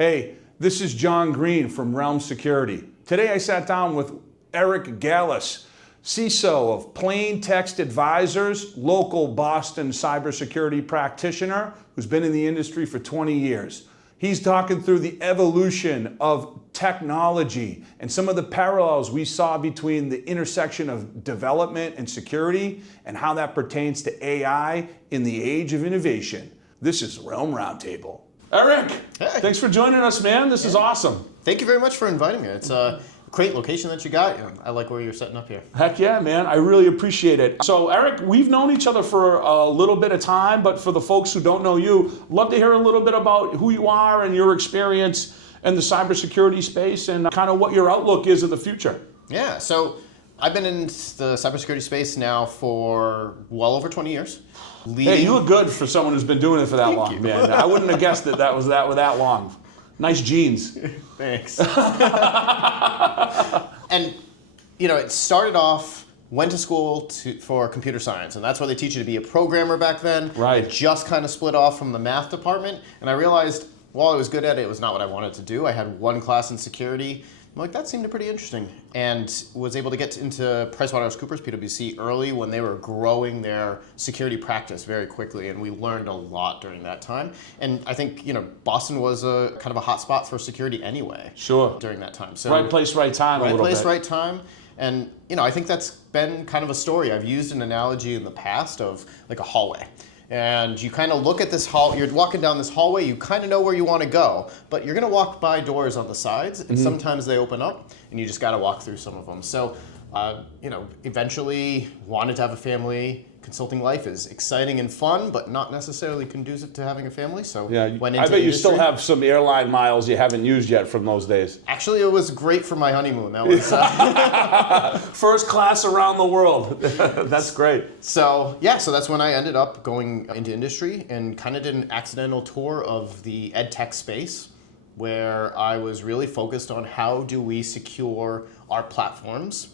Hey, this is John Greene from Realm.Security. Today I sat down with Eric Galis, CISO of Plaintext Advisors, local Boston cybersecurity practitioner who's been in the industry for 20 years. He's talking through the evolution of technology and some of the parallels we saw between the intersection of development and security and how that pertains to AI in the age of innovation. This is Realm Roundtable. Eric, hey. Thanks for joining us, man. This is awesome. Thank you very much for inviting me. It's a great location that you got. I like where you're setting up here. Heck yeah, man. I really appreciate it. So, Eric, we've known each other for a little bit of time, but for the folks who don't know you, I'd love to hear a little bit about who you are and your experience in the cybersecurity space and kind of what your outlook is in the future. Yeah, so I've been in the cybersecurity space now for well over 20 years. Hey, you look good for someone who's been doing it for that Thank long, you. man. I wouldn't have guessed that was that long. Nice jeans. Thanks. And, it started off, went to school for computer science, and that's where they teach you to be a programmer back then. Right. It just kind of split off from the math department, and I realized while I was good at it, it was not what I wanted to do. I had one class in security. I'm like, that seemed pretty interesting, and was able to get into PricewaterhouseCoopers, PwC, early when they were growing their security practice very quickly, and we learned a lot during that time. And I think, Boston was a kind of a hot spot for security anyway. Sure. During that time. So right place, right time. Right a little place, bit. right time. And, I think that's been kind of a story. I've used an analogy in the past of like a hallway. And you kind of look at this hall, you're walking down this hallway, you kind of know where you want to go, but you're going to walk by doors on the sides, and sometimes they open up, and you just got to walk through some of them. So, eventually wanted to have a family. Consulting life is exciting and fun, but not necessarily conducive to having a family. So Yeah, went into I bet you industry. still have some airline miles you haven't used yet from those days. Actually, it was great for my honeymoon. That was First class around the world. That's great. So that's when I ended up going into industry and kind of did an accidental tour of the edtech space, where I was really focused on how do we secure our platforms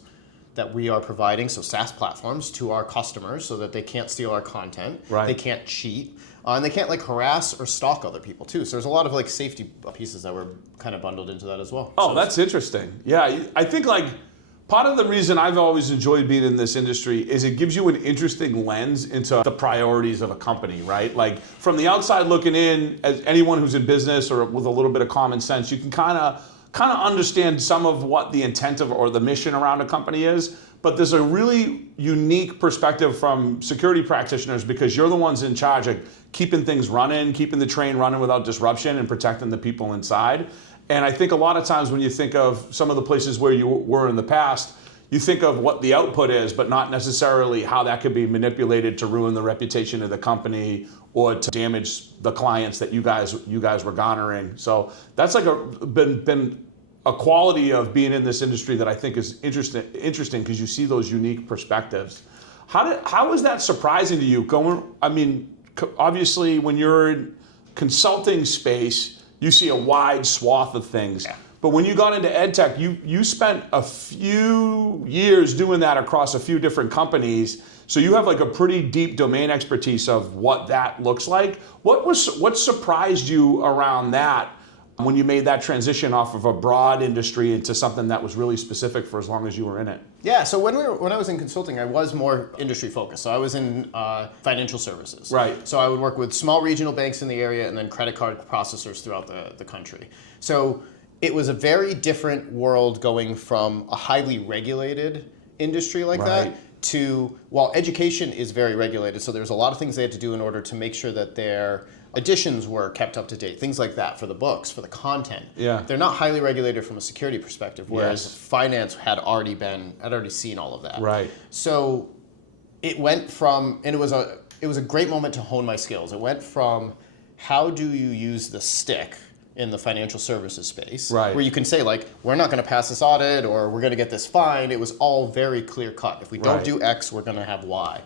that we are providing, so SaaS platforms, to our customers so that they can't steal our content, Right. They can't cheat, and they can't harass or stalk other people too. So there's a lot of safety pieces that were kind of bundled into that as well. Oh, So that's interesting. Yeah, I think part of the reason I've always enjoyed being in this industry is it gives you an interesting lens into the priorities of a company, right? Like from the outside looking in, as anyone who's in business or with a little bit of common sense, you can kind of understand some of what the intent of or the mission around a company is. But there's a really unique perspective from security practitioners because you're the ones in charge of keeping things running, keeping the train running without disruption and protecting the people inside. And I think a lot of times when you think of some of the places where you were in the past, you think of what the output is, but not necessarily how that could be manipulated to ruin the reputation of the company or to damage the clients that you guys were garnering. So that's been a quality of being in this industry that I think is interesting because you see those unique perspectives. How is that surprising to you? Obviously when you're in consulting space, you see a wide swath of things. Yeah. But when you got into edtech, you spent a few years doing that across a few different companies. So you have a pretty deep domain expertise of what that looks like. What surprised you around that when you made that transition off of a broad industry into something that was really specific for as long as you were in it? Yeah, so when I was in consulting, I was more industry focused. So I was in financial services. Right. So I would work with small regional banks in the area and then credit card processors throughout the country. So it was a very different world going from a highly regulated industry like Right. that to, while education is very regulated, so there's a lot of things they had to do in order to make sure that their editions were kept up to date, things like that for the books, for the content. Yeah. They're not highly regulated from a security perspective, whereas Yes. finance had already seen all of that. Right. So it went from, and it was a great moment to hone my skills. It went from how do you use the stick in the financial services space, Right. where you can say we're not going to pass this audit or we're going to get this fine. It was all very clear cut. If we don't Right. do X, we're going to have Y.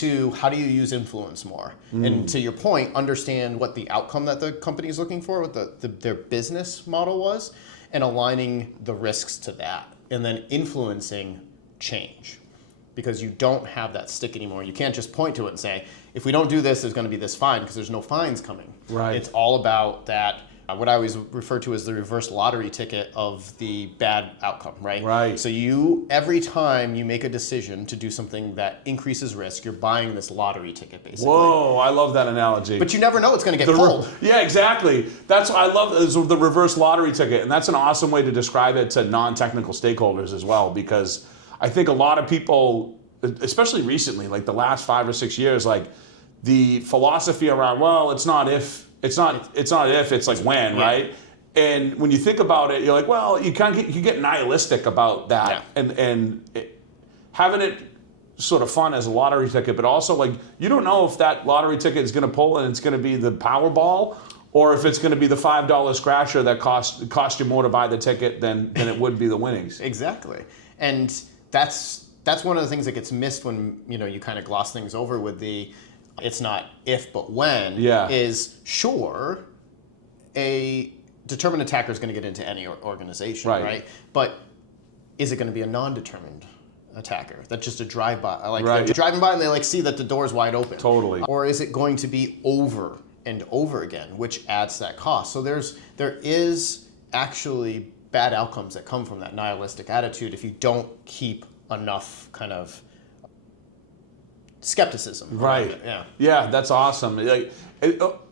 To how do you use influence more? And to your point, understand what the outcome that the company is looking for, what their business model was, and aligning the risks to that, and then influencing change. Because you don't have that stick anymore. You can't just point to it and say, if we don't do this, there's going to be this fine, because there's no fines coming. Right. It's all about that what I always refer to as the reverse lottery ticket of the bad outcome, right? Right. So every time you make a decision to do something that increases risk, you're buying this lottery ticket, basically. Whoa, I love that analogy. But you never know what's going to get pulled. Yeah, exactly. That's what I love is the reverse lottery ticket. And that's an awesome way to describe it to non-technical stakeholders as well, because I think a lot of people, especially recently, like the last 5 or 6 years, like the philosophy around, well, it's not if, it's like when, yeah. right? And when you think about it, you're like, well, you get nihilistic about that, and having it sort of fun as a lottery ticket, but also like you don't know if that lottery ticket is going to pull and it's going to be the Powerball, or if it's going to be the $5 scratcher that cost you more to buy the ticket than it would be the winnings. Exactly, and that's one of the things that gets missed when you kind of gloss things over with the. It's not if, but when, is sure, a determined attacker is going to get into any organization, right? But is it going to be a non-determined attacker? That's just a drive-by. Like they're driving by and they see that the door is wide open. Totally. Or is it going to be over and over again, which adds that cost? So there is actually bad outcomes that come from that nihilistic attitude if you don't keep enough kind of skepticism. Right. Yeah, that's awesome.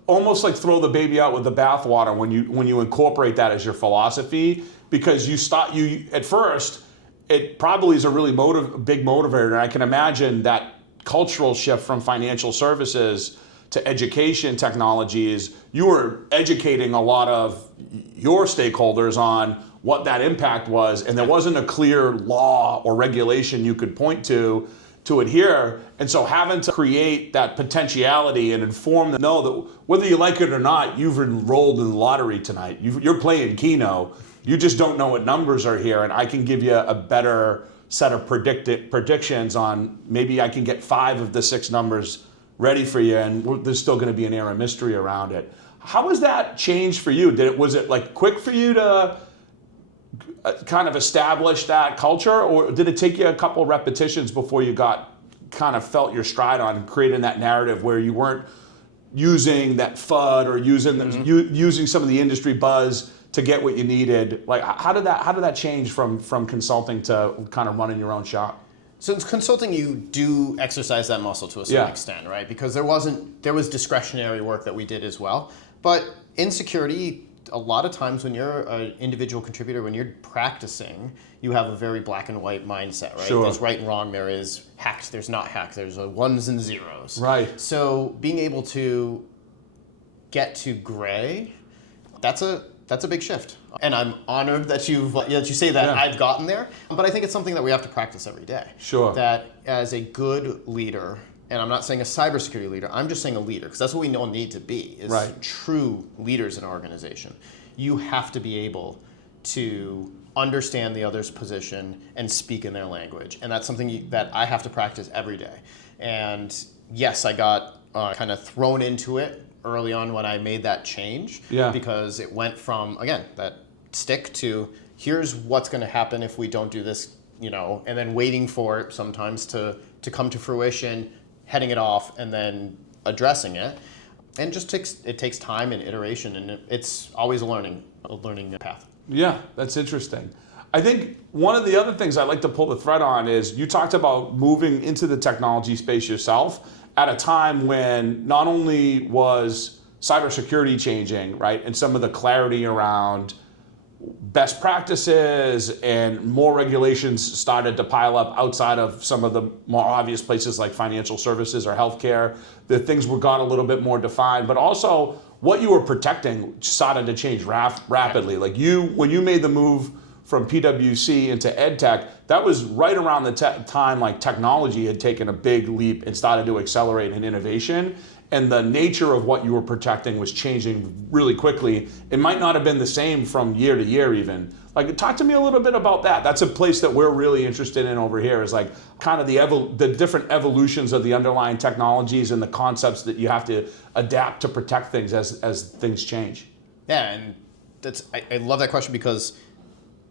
Almost like throw the baby out with the bathwater when you incorporate that as your philosophy, because you at first it probably is a really big motivator. And I can imagine that cultural shift from financial services to education technologies. You were educating a lot of your stakeholders on what that impact was, and there wasn't a clear law or regulation you could point to adhere. And so having to create that potentiality and inform them, know that whether you like it or not, you've enrolled in the lottery tonight. You're playing Keno. You just don't know what numbers are here, and I can give you a better set of predictions on maybe I can get 5 of the 6 numbers ready for you, and there's still going to be an air of mystery around it. How has that changed for you? Was it like quick for you to kind of establish that culture, or did it take you a couple repetitions before you felt your stride on creating that narrative where you weren't using that FUD or using some of the industry buzz to get what you needed? Like, how did that change from consulting to kind of running your own shop? So in consulting, you do exercise that muscle to a certain extent, right? Because there was discretionary work that we did as well. But in security, a lot of times when you're an individual contributor, when you're practicing, you have a very black and white mindset, right? Sure. There's right and wrong, there is hacked, there's not hacked, there's ones and zeros. Right. So being able to get to gray, that's a big shift. And I'm honored that you say that I've gotten there, but I think it's something that we have to practice every day. Sure. That as a good leader, and I'm not saying a cybersecurity leader, I'm just saying a leader, because that's what we all need to be, is true leaders in our organization. You have to be able to understand the other's position and speak in their language. And that's something that I have to practice every day. And yes, I got kind of thrown into it early on when I made that change, because it went from, again, that stick to here's what's going to happen if we don't do this, and then waiting for it sometimes to come to fruition, heading it off, and then addressing it. And it takes time and iteration, and it's always a learning path. Yeah, that's interesting. I think one of the other things I'd like to pull the thread on is you talked about moving into the technology space yourself at a time when not only was cybersecurity changing, right, and some of the clarity around best practices and more regulations started to pile up outside of some of the more obvious places like financial services or healthcare. The things got a little bit more defined, but also what you were protecting started to change rapidly. Like when you made the move from PwC into edtech, that was right around the time like technology had taken a big leap and started to accelerate in innovation. And the nature of what you were protecting was changing really quickly. It might not have been the same from year to year even. Like, talk to me a little bit about that. That's a place that we're really interested in over here, is like kind of the different evolutions of the underlying technologies and the concepts that you have to adapt to protect things as things change. Yeah, and I love that question, because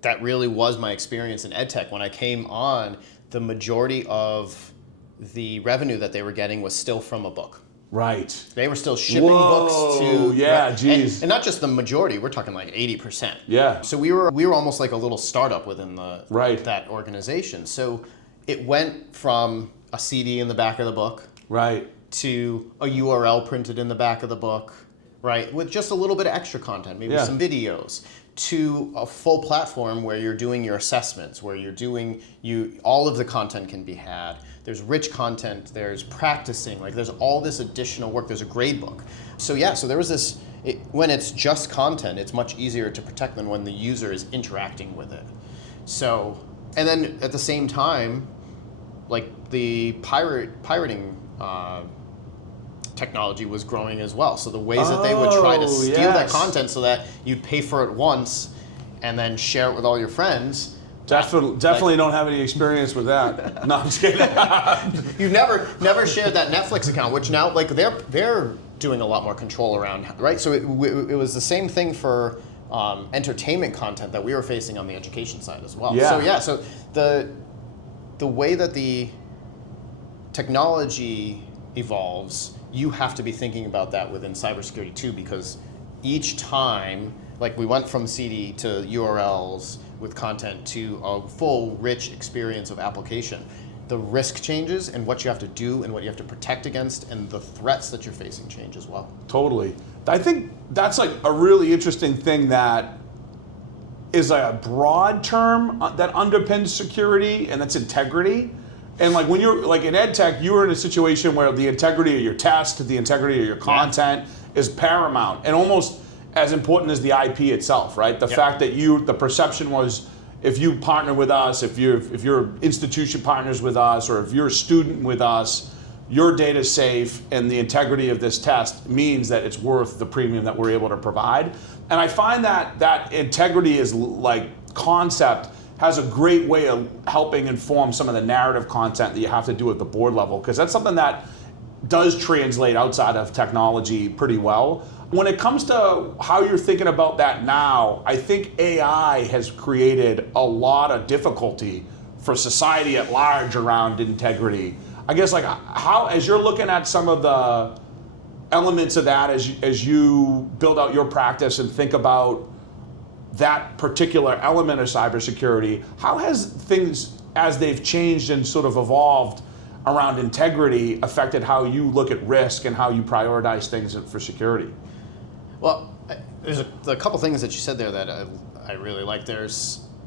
that really was my experience in edtech. When I came on, the majority of the revenue that they were getting was still from a book. Right. They were still shipping books to geez. and not just the majority. We're talking like 80%. Yeah. So we were almost like a little startup within that organization. So it went from a CD in the back of the book, right, to a URL printed in the back of the book, right, with just a little bit of extra content, maybe some videos, to a full platform where you're doing your assessments, where you're doing all of the content can be had. There's rich content, there's practicing, like there's all this additional work, there's a grade book. So so there was this, when it's just content, it's much easier to protect than when the user is interacting with it. So, and then at the same time, like the pirating technology was growing as well. So the ways that they would try to steal that content so that you'd pay for it once and then share it with all your friends. Definitely don't have any experience with that. No, I'm just kidding. You've never shared that Netflix account, which now like they're doing a lot more control around, right? So it was the same thing for entertainment content that we were facing on the education side as well. Yeah. So the way that the technology evolves, you have to be thinking about that within cybersecurity too, because each time, like we went from CD to URLs with content to a full, rich experience of application. The risk changes and what you have to do and what you have to protect against and the threats that you're facing change as well. Totally. I think that's like a really interesting thing that is a broad term that underpins security, and that's integrity. And like when you're like in edtech, you were in a situation where the integrity of your test, the integrity of your content is paramount and almost as important as the IP itself, right? The fact that the perception was, if you partner with us, if your institution partners with us, or if you're a student with us, your data's safe, and the integrity of this test means that it's worth the premium that we're able to provide. And I find that integrity is like concept has a great way of helping inform some of the narrative content that you have to do at the board level, because that's something that does translate outside of technology pretty well. When it comes to how you're thinking about that now, I think AI has created a lot of difficulty for society at large around integrity. I guess like how, as you're looking at some of the elements of that as you build out your practice and think about that particular element of cybersecurity, how has things, as they've changed and sort of evolved around integrity, affected how you look at risk and how you prioritize things for security? Well, there's a couple things that you said there that I really like.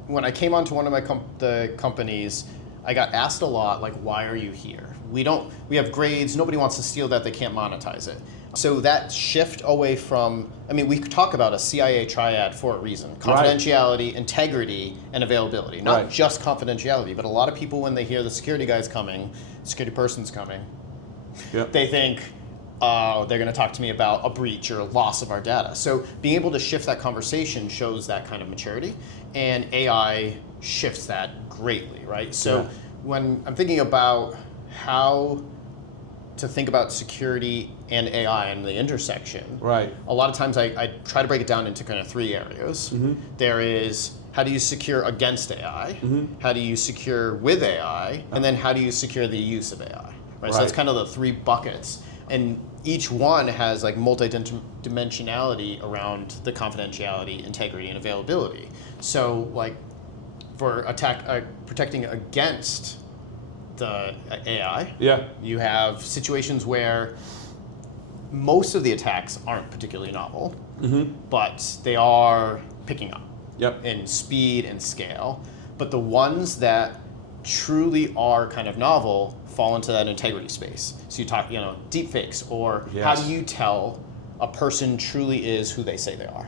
When I came onto one of the companies, I got asked a lot, like, why are you here? We have grades, nobody wants to steal that, they can't monetize it. So that shift away from, we could talk about a CIA triad for a reason. Confidentiality, integrity, and availability. Not just confidentiality, but a lot of people, when they hear the security guy's coming, security person's coming, they think, they're going to talk to me about a breach or a loss of our data. So being able to shift that conversation shows that kind of maturity, and AI shifts that greatly, right? So when I'm thinking about how to think about security and AI and the intersection, a lot of times I try to break it down into kind of three areas. There is, how do you secure against AI? How do you secure with AI? And then how do you secure the use of AI? Right? So that's kind of the three buckets. And each one has like multi-dimensionality around the confidentiality, integrity, and availability. So like for protecting against the AI, you have situations where most of the attacks aren't particularly novel, but they are picking up in speed and scale. But the ones that truly are kind of novel fall into that integrity space. So you talk, deep fakes, or how do you tell a person truly is who they say they are?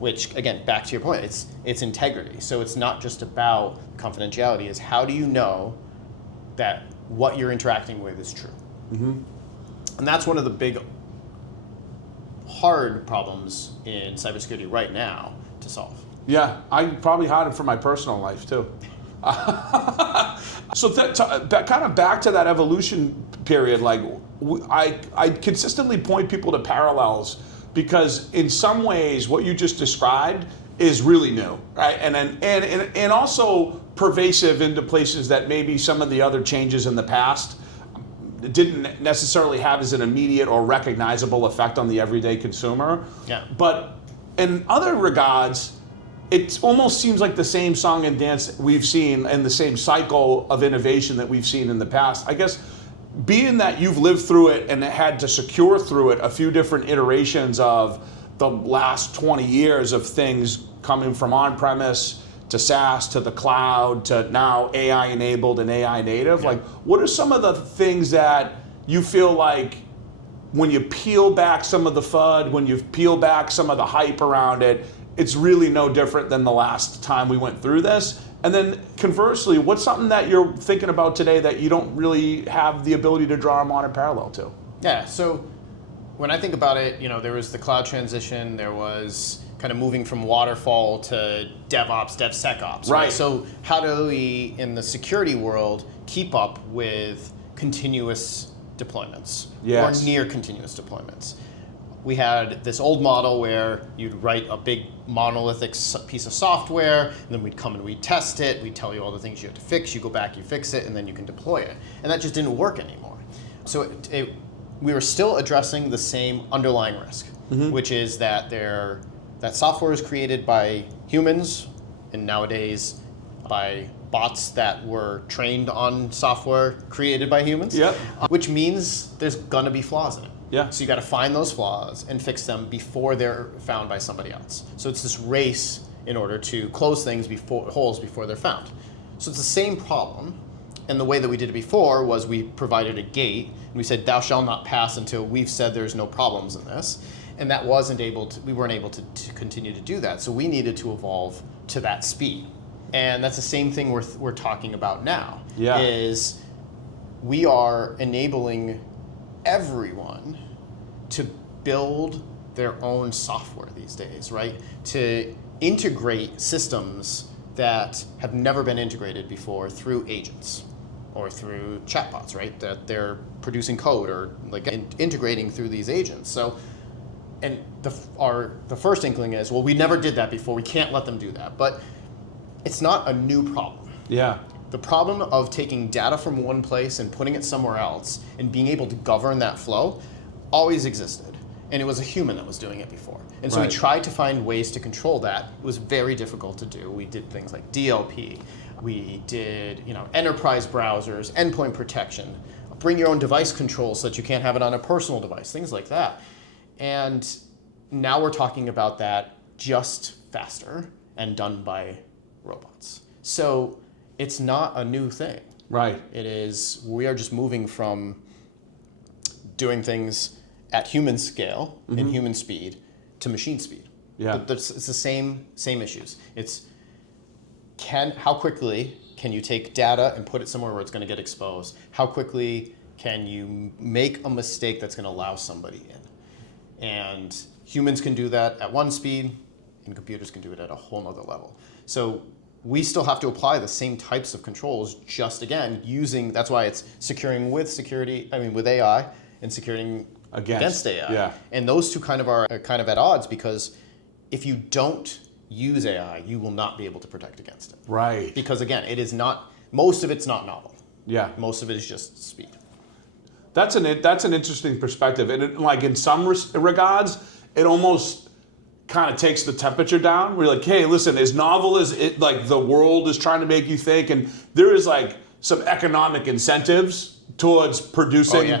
Which, again, back to your point, it's integrity. So it's not just about confidentiality, it's how do you know that what you're interacting with is true? And that's one of the big hard problems in cybersecurity right now to solve. Yeah, I probably had it for my personal life too. So kind of back to that evolution period, like I consistently point people to parallels, because in some ways what you just described is really new, right? And also pervasive into places that maybe some of the other changes in the past didn't necessarily have as an immediate or recognizable effect on the everyday consumer. Yeah. But in other regards, it almost seems like the same song and dance we've seen and the same cycle of innovation that we've seen in the past. I guess being that you've lived through it and had to secure through it a few different iterations of the last 20 years of things coming from on-premise to SaaS to the cloud to now AI enabled and AI native, like what are some of the things that you feel like when you peel back some of the FUD, when you peel back some of the hype around it, it's really no different than the last time we went through this? And then conversely, what's something that you're thinking about today that you don't really have the ability to draw a modern parallel to? Yeah, so when I think about it, there was the cloud transition, there was kind of moving from waterfall to DevOps, DevSecOps. Right. So how do we, in the security world, keep up with continuous deployments Yes. or near continuous deployments? We had this old model where you'd write a big monolithic piece of software, and then we'd come and we'd test it, we'd tell you all the things you have to fix, you go back, you fix it, and then you can deploy it. And that just didn't work anymore. So we were still addressing the same underlying risk, which is that that software is created by humans, and nowadays by bots that were trained on software created by humans, Yep. Which means there's gonna be flaws in it. Yeah. So you got to find those flaws and fix them before they're found by somebody else. So it's this race in order to close holes before they're found. So it's the same problem. And the way that we did it before was we provided a gate and we said, "Thou shalt not pass until we've said there's no problems in this." And that we weren't able to continue to do that. So we needed to evolve to that speed. And that's the same thing we're talking about now. Yeah. Is we are enabling everyone to build their own software these days, right? To integrate systems that have never been integrated before through agents or through chatbots, right? That they're producing code or like integrating through these agents. So, and the first inkling is, well, we never did that before. We can't let them do that. But it's not a new problem. Yeah. The problem of taking data from one place and putting it somewhere else and being able to govern that flow always existed. And it was a human that was doing it before. And so Right. we tried to find ways to control that. It was very difficult to do. We did things like DLP. We did, enterprise browsers, endpoint protection, bring your own device control so that you can't have it on a personal device, things like that. And now we're talking about that just faster and done by robots. So it's not a new thing. Right. We are just moving from doing things at human scale and human speed to machine speed. Yeah. It's the same issues. It's how quickly can you take data and put it somewhere where it's going to get exposed? How quickly can you make a mistake that's going to allow somebody in? And humans can do that at one speed, and computers can do it at a whole nother level. So we still have to apply the same types of controls, just again that's why it's securing with AI and securing against AI. Yeah. And those two are at odds, because if you don't use AI, you will not be able to protect against it. Right. Because again, most of it's not novel. Yeah. Most of it is just speed. That's an interesting perspective, and in some regards, it almost kind of takes the temperature down. We're like, hey, listen, as novel as it, like the world is trying to make you think, and there is like some economic incentives towards producing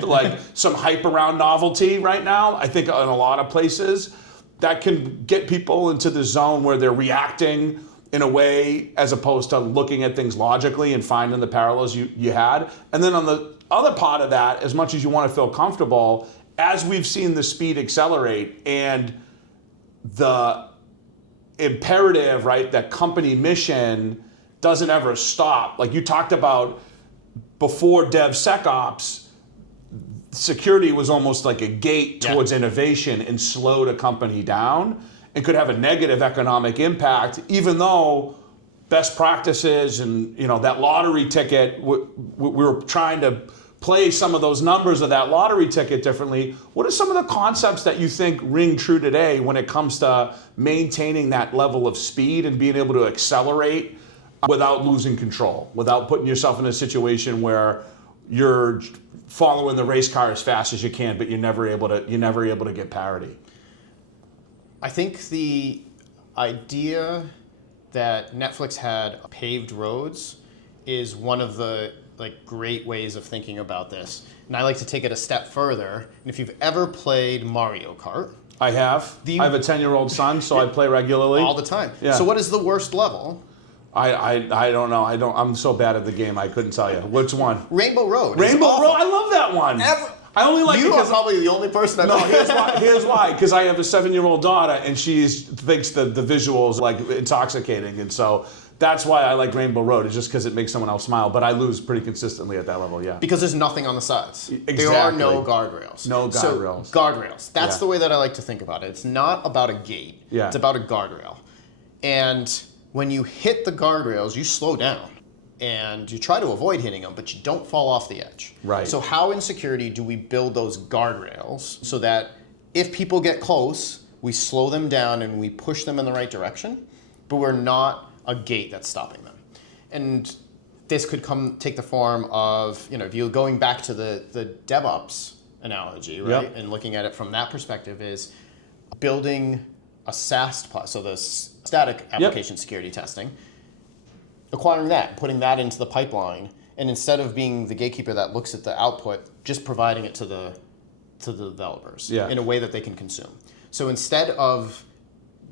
some hype around novelty right now. I think in a lot of places that can get people into the zone where they're reacting in a way as opposed to looking at things logically and finding the parallels you had. And then on the other part of that, as much as you want to feel comfortable, as we've seen the speed accelerate and the imperative, right, that company mission doesn't ever stop. Like you talked about before DevSecOps, security was almost like a gate towards innovation and slowed a company down and could have a negative economic impact, even though best practices and that lottery ticket, we were trying to play some of those numbers of that lottery ticket differently. What are some of the concepts that you think ring true today when it comes to maintaining that level of speed and being able to accelerate without losing control, without putting yourself in a situation where you're following the race car as fast as you can, but you're never able to get parity. I think the idea that Netflix had paved roads is one of the great ways of thinking about this. And I like to take it a step further. And if you've ever played Mario Kart, I have. I have a 10-year-old son, so I play regularly. All the time. Yeah. So what is the worst level? I don't know. I'm so bad at the game, I couldn't tell you. Which one? Rainbow Road. Rainbow Road? I love that one. I only like it because are probably the only person I've here's why. Because I have a 7-year-old daughter, and she thinks the visuals intoxicating, and so that's why I like Rainbow Road. It's just because it makes someone else smile. But I lose pretty consistently at that level. Yeah. Because there's nothing on the sides. Exactly. There are no guardrails. No guardrails. So guardrails. That's the way that I like to think about it. It's not about a gate. Yeah. It's about a guardrail. And when you hit the guardrails, you slow down. And you try to avoid hitting them, but you don't fall off the edge. Right. So how in security do we build those guardrails so that if people get close, we slow them down and we push them in the right direction, but we're not a gate that's stopping them. And this could take the form of, if you're going back to the DevOps analogy, right? Yep. And looking at it from that perspective is building a SAST, so the static application security testing, acquiring that, putting that into the pipeline, and instead of being the gatekeeper that looks at the output, just providing it to the developers in a way that they can consume. So instead of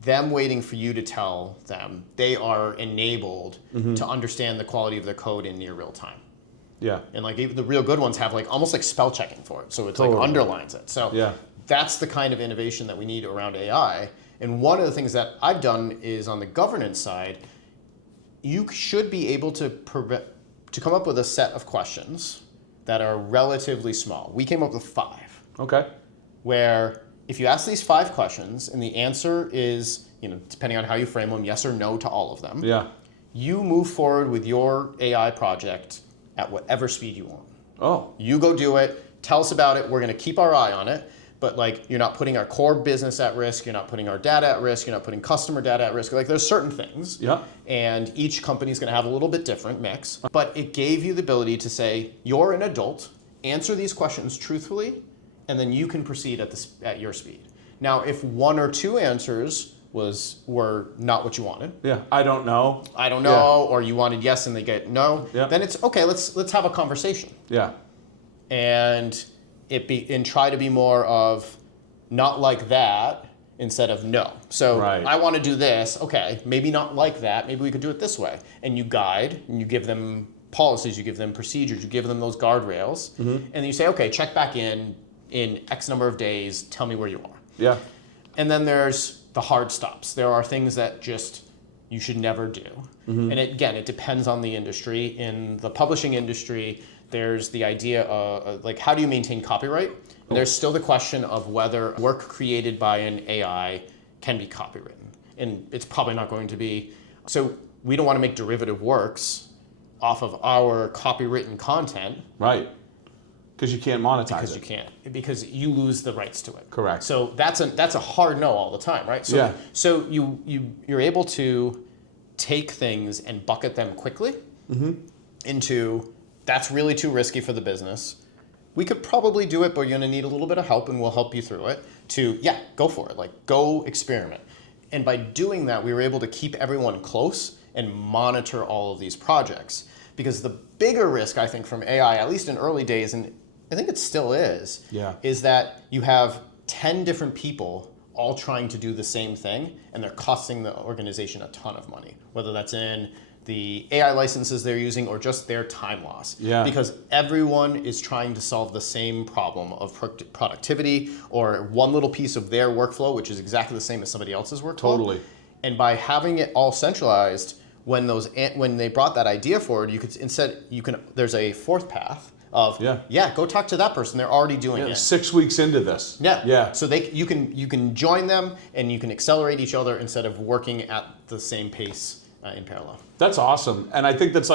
them waiting for you to tell them, they are enabled to understand the quality of their code in near real time. Yeah. And even the real good ones have almost spell checking for it. So it's underlines it. So that's the kind of innovation that we need around AI. And one of the things that I've done is on the governance side, you should be able to come up with a set of questions that are relatively small. We came up with 5. Okay. Where if you ask these 5 questions and the answer is, depending on how you frame them, yes or no to all of them, you move forward with your AI project at whatever speed you want. Oh. You go do it, tell us about it, we're gonna keep our eye on it, but you're not putting our core business at risk, you're not putting our data at risk, you're not putting customer data at risk. There's certain things. Yeah. And each company's gonna have a little bit different mix. But it gave you the ability to say, you're an adult, answer these questions truthfully, and then you can proceed at your speed. Now, if 1 or 2 answers were not what you wanted. Yeah. I don't know. Or you wanted yes and they get no. Yeah. Then it's okay. Let's have a conversation. Yeah. And try to be more of not like that instead of no. So I want to do this. Okay, maybe not like that. Maybe we could do it this way. And you guide and you give them policies, you give them procedures, you give them those guardrails, and then you say, okay, check back in X number of days. Tell me where you are. Yeah. And then there's the hard stops. There are things that just you should never do. And it depends on the industry. In the publishing industry, there's the idea of how do you maintain copyright? And there's still the question of whether work created by an AI can be copywritten. And it's probably not going to be. So we don't want to make derivative works off of our copywritten content. Right. Because you can't monetize it. Because you can't. Because you lose the rights to it. Correct. So that's a hard no all the time, right? So, So you're able to take things and bucket them quickly into that's really too risky for the business. We could probably do it, but you're going to need a little bit of help and we'll help you through it. To, go for it. Go experiment. And by doing that, we were able to keep everyone close and monitor all of these projects. Because the bigger risk, I think, from AI, at least in early days, and I think it still is that you have 10 different people all trying to do the same thing, and they're costing the organization a ton of money, whether that's in the AI licenses they're using or just their time loss. Yeah. Because everyone is trying to solve the same problem of productivity or one little piece of their workflow, which is exactly the same as somebody else's workflow. Totally. And by having it all centralized, when they brought that idea forward, there's a 4th path of go talk to that person. They're already doing it. 6 weeks into this. Yeah. So you can join them and you can accelerate each other instead of working at the same pace in parallel. That's awesome. And I think that's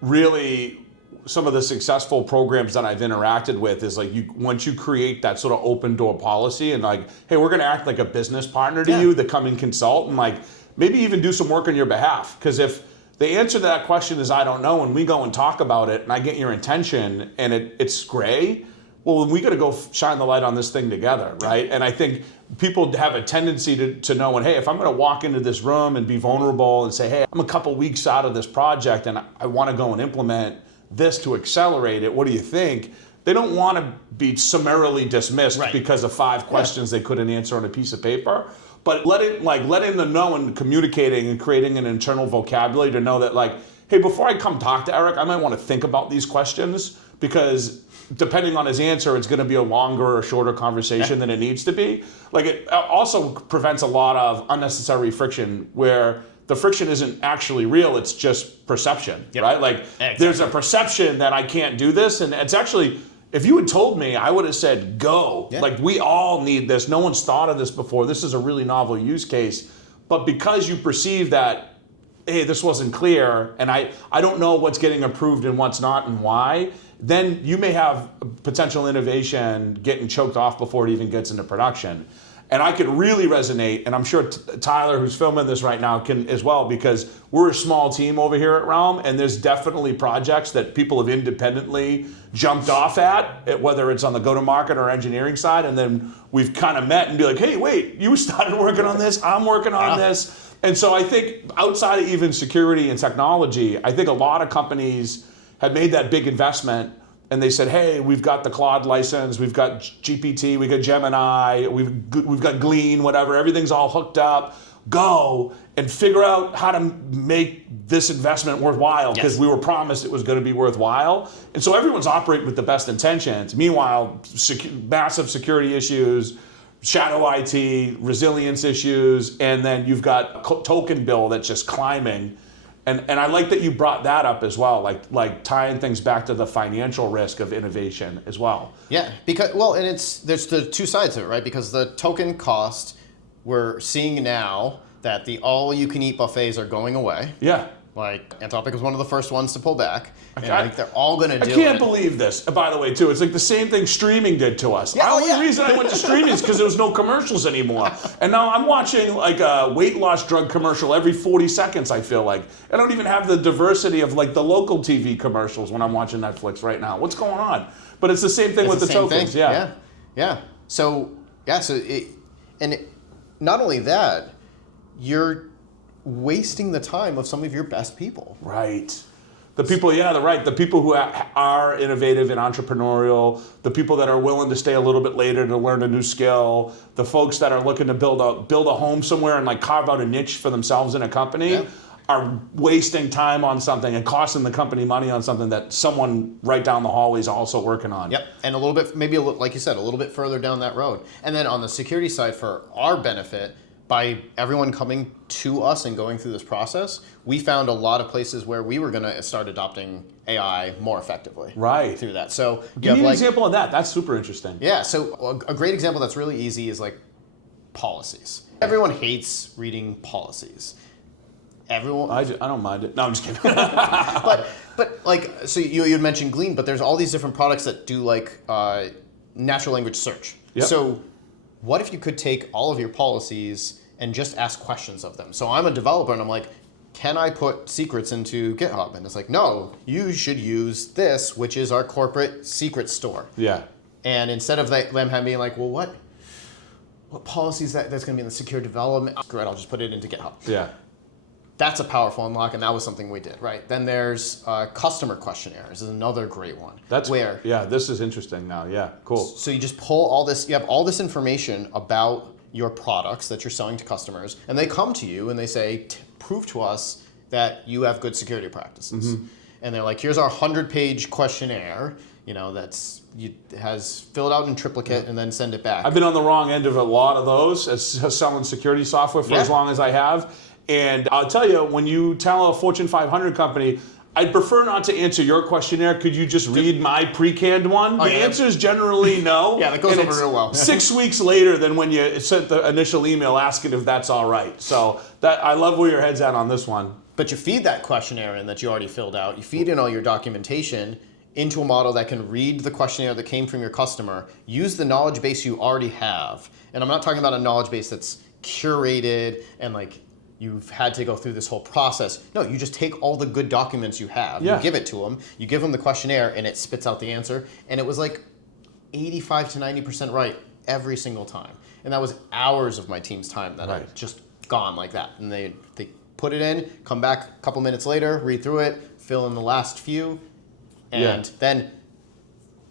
really some of the successful programs that I've interacted with is once you create that sort of open door policy and hey, we're going to act like a business partner to you that come and consult and maybe even do some work on your behalf. Because if the answer to that question is I don't know, and we go and talk about it, and I get your intention, and it's gray, well, we got to go shine the light on this thing together, right? And I think people have a tendency to know, and hey, if I'm going to walk into this room and be vulnerable and say, hey, I'm a couple weeks out of this project, and I want to go and implement this to accelerate it, what do you think? They don't want to be summarily dismissed because of 5 questions they couldn't answer on a piece of paper. But letting them know and communicating and creating an internal vocabulary to know that hey, before I come talk to Eric, I might want to think about these questions, because depending on his answer, it's going to be a longer or shorter conversation than it needs to be. It also prevents a lot of unnecessary friction where the friction isn't actually real, it's just perception, right? Exactly. There's a perception that I can't do this, and it's actually, if you had told me, I would have said, go. Yeah. We all need this. No one's thought of this before. This is a really novel use case. But because you perceive that, hey, this wasn't clear, and I don't know what's getting approved and what's not and why, then you may have potential innovation getting choked off before it even gets into production. And I could really resonate, and I'm sure Tyler, who's filming this right now, can as well, because we're a small team over here at Realm, and there's definitely projects that people have independently jumped off at, whether it's on the go-to-market or engineering side, and then we've kind of met and be like, hey, wait, you started working on this, I'm working on this. And so I think outside of even security and technology, I think a lot of companies had made that big investment, and they said, hey, we've got the Claude license, we've got GPT, we've got Gemini, we've got Greene, whatever, everything's all hooked up. Go and figure out how to make this investment worthwhile, because we were promised it was going to be worthwhile. And so everyone's operating with the best intentions. Meanwhile, massive security issues, shadow IT, resilience issues, and then you've got a token bill that's just climbing. And I like that you brought that up as well, like tying things back to the financial risk of innovation as well. Yeah, because there's the 2 sides of it, right? Because the token cost, we're seeing now that the all-you-can-eat buffets are going away. Yeah. Anthropic was one of the first ones to pull back, and I think they're all going to do it. I can't believe this, by the way, too. It's the same thing streaming did to us. The only reason I went to streaming is because there was no commercials anymore. And now I'm watching a weight loss drug commercial every 40 seconds, I feel like. I don't even have the diversity of the local TV commercials when I'm watching Netflix right now. What's going on? But it's the same thing with the tokens. Yeah. So not only that, you're wasting the time of some of your best people. Right. The people, the people who are innovative and entrepreneurial, the people that are willing to stay a little bit later to learn a new skill, the folks that are looking to build a home somewhere and carve out a niche for themselves in a company, are wasting time on something and costing the company money on something that someone right down the hallway is also working on. Yep, and a little bit, maybe like you said, a little bit further down that road. And then on the security side, for our benefit, by everyone coming to us and going through this process, we found a lot of places where we were going to start adopting AI more effectively. Right. Through that. So give me an example of that. That's super interesting. Yeah. So a great example that's really easy is policies. Everyone hates reading policies. Everyone. I don't mind it. No, I'm just kidding. but so you had mentioned Greene, but there's all these different products that do natural language search. Yep. So what if you could take all of your policies and just ask questions of them? So I'm a developer and I'm like, can I put secrets into GitHub? And it's like, no, you should use this, which is our corporate secret store. Yeah. And instead of them being like, well, what policies that's going to be in the secure development? Great, I'll just put it into GitHub. Yeah. That's a powerful unlock, and that was something we did, right? Then there's customer questionnaires is another great one. This is interesting now. Yeah, cool. So you just pull all this, you have all this information about your products that you're selling to customers, and they come to you and they say, prove to us that you have good security practices. Mm-hmm. And they're like, here's our 100-page questionnaire, has fill it out in triplicate and then send it back. I've been on the wrong end of a lot of those as selling security software for as long as I have. And I'll tell you, when you tell a Fortune 500 company, I'd prefer not to answer your questionnaire. Could you just read my pre-canned one? The answer is generally no. Yeah, that goes over real well. 6 weeks later than when you sent the initial email asking if that's all right. So I love where your head's at on this one. But you feed that questionnaire in that you already filled out. You feed in all your documentation into a model that can read the questionnaire that came from your customer, use the knowledge base you already have. And I'm not talking about a knowledge base that's curated and you've had to go through this whole process. No, you just take all the good documents you have, Yeah. you give it to them, you give them the questionnaire, and it spits out the answer. And it was like 85 to 90% right every single time. And that was hours of my team's time that Right. I just gone like that. And they put it in, come back a couple minutes later, read through it, fill in the last few, and then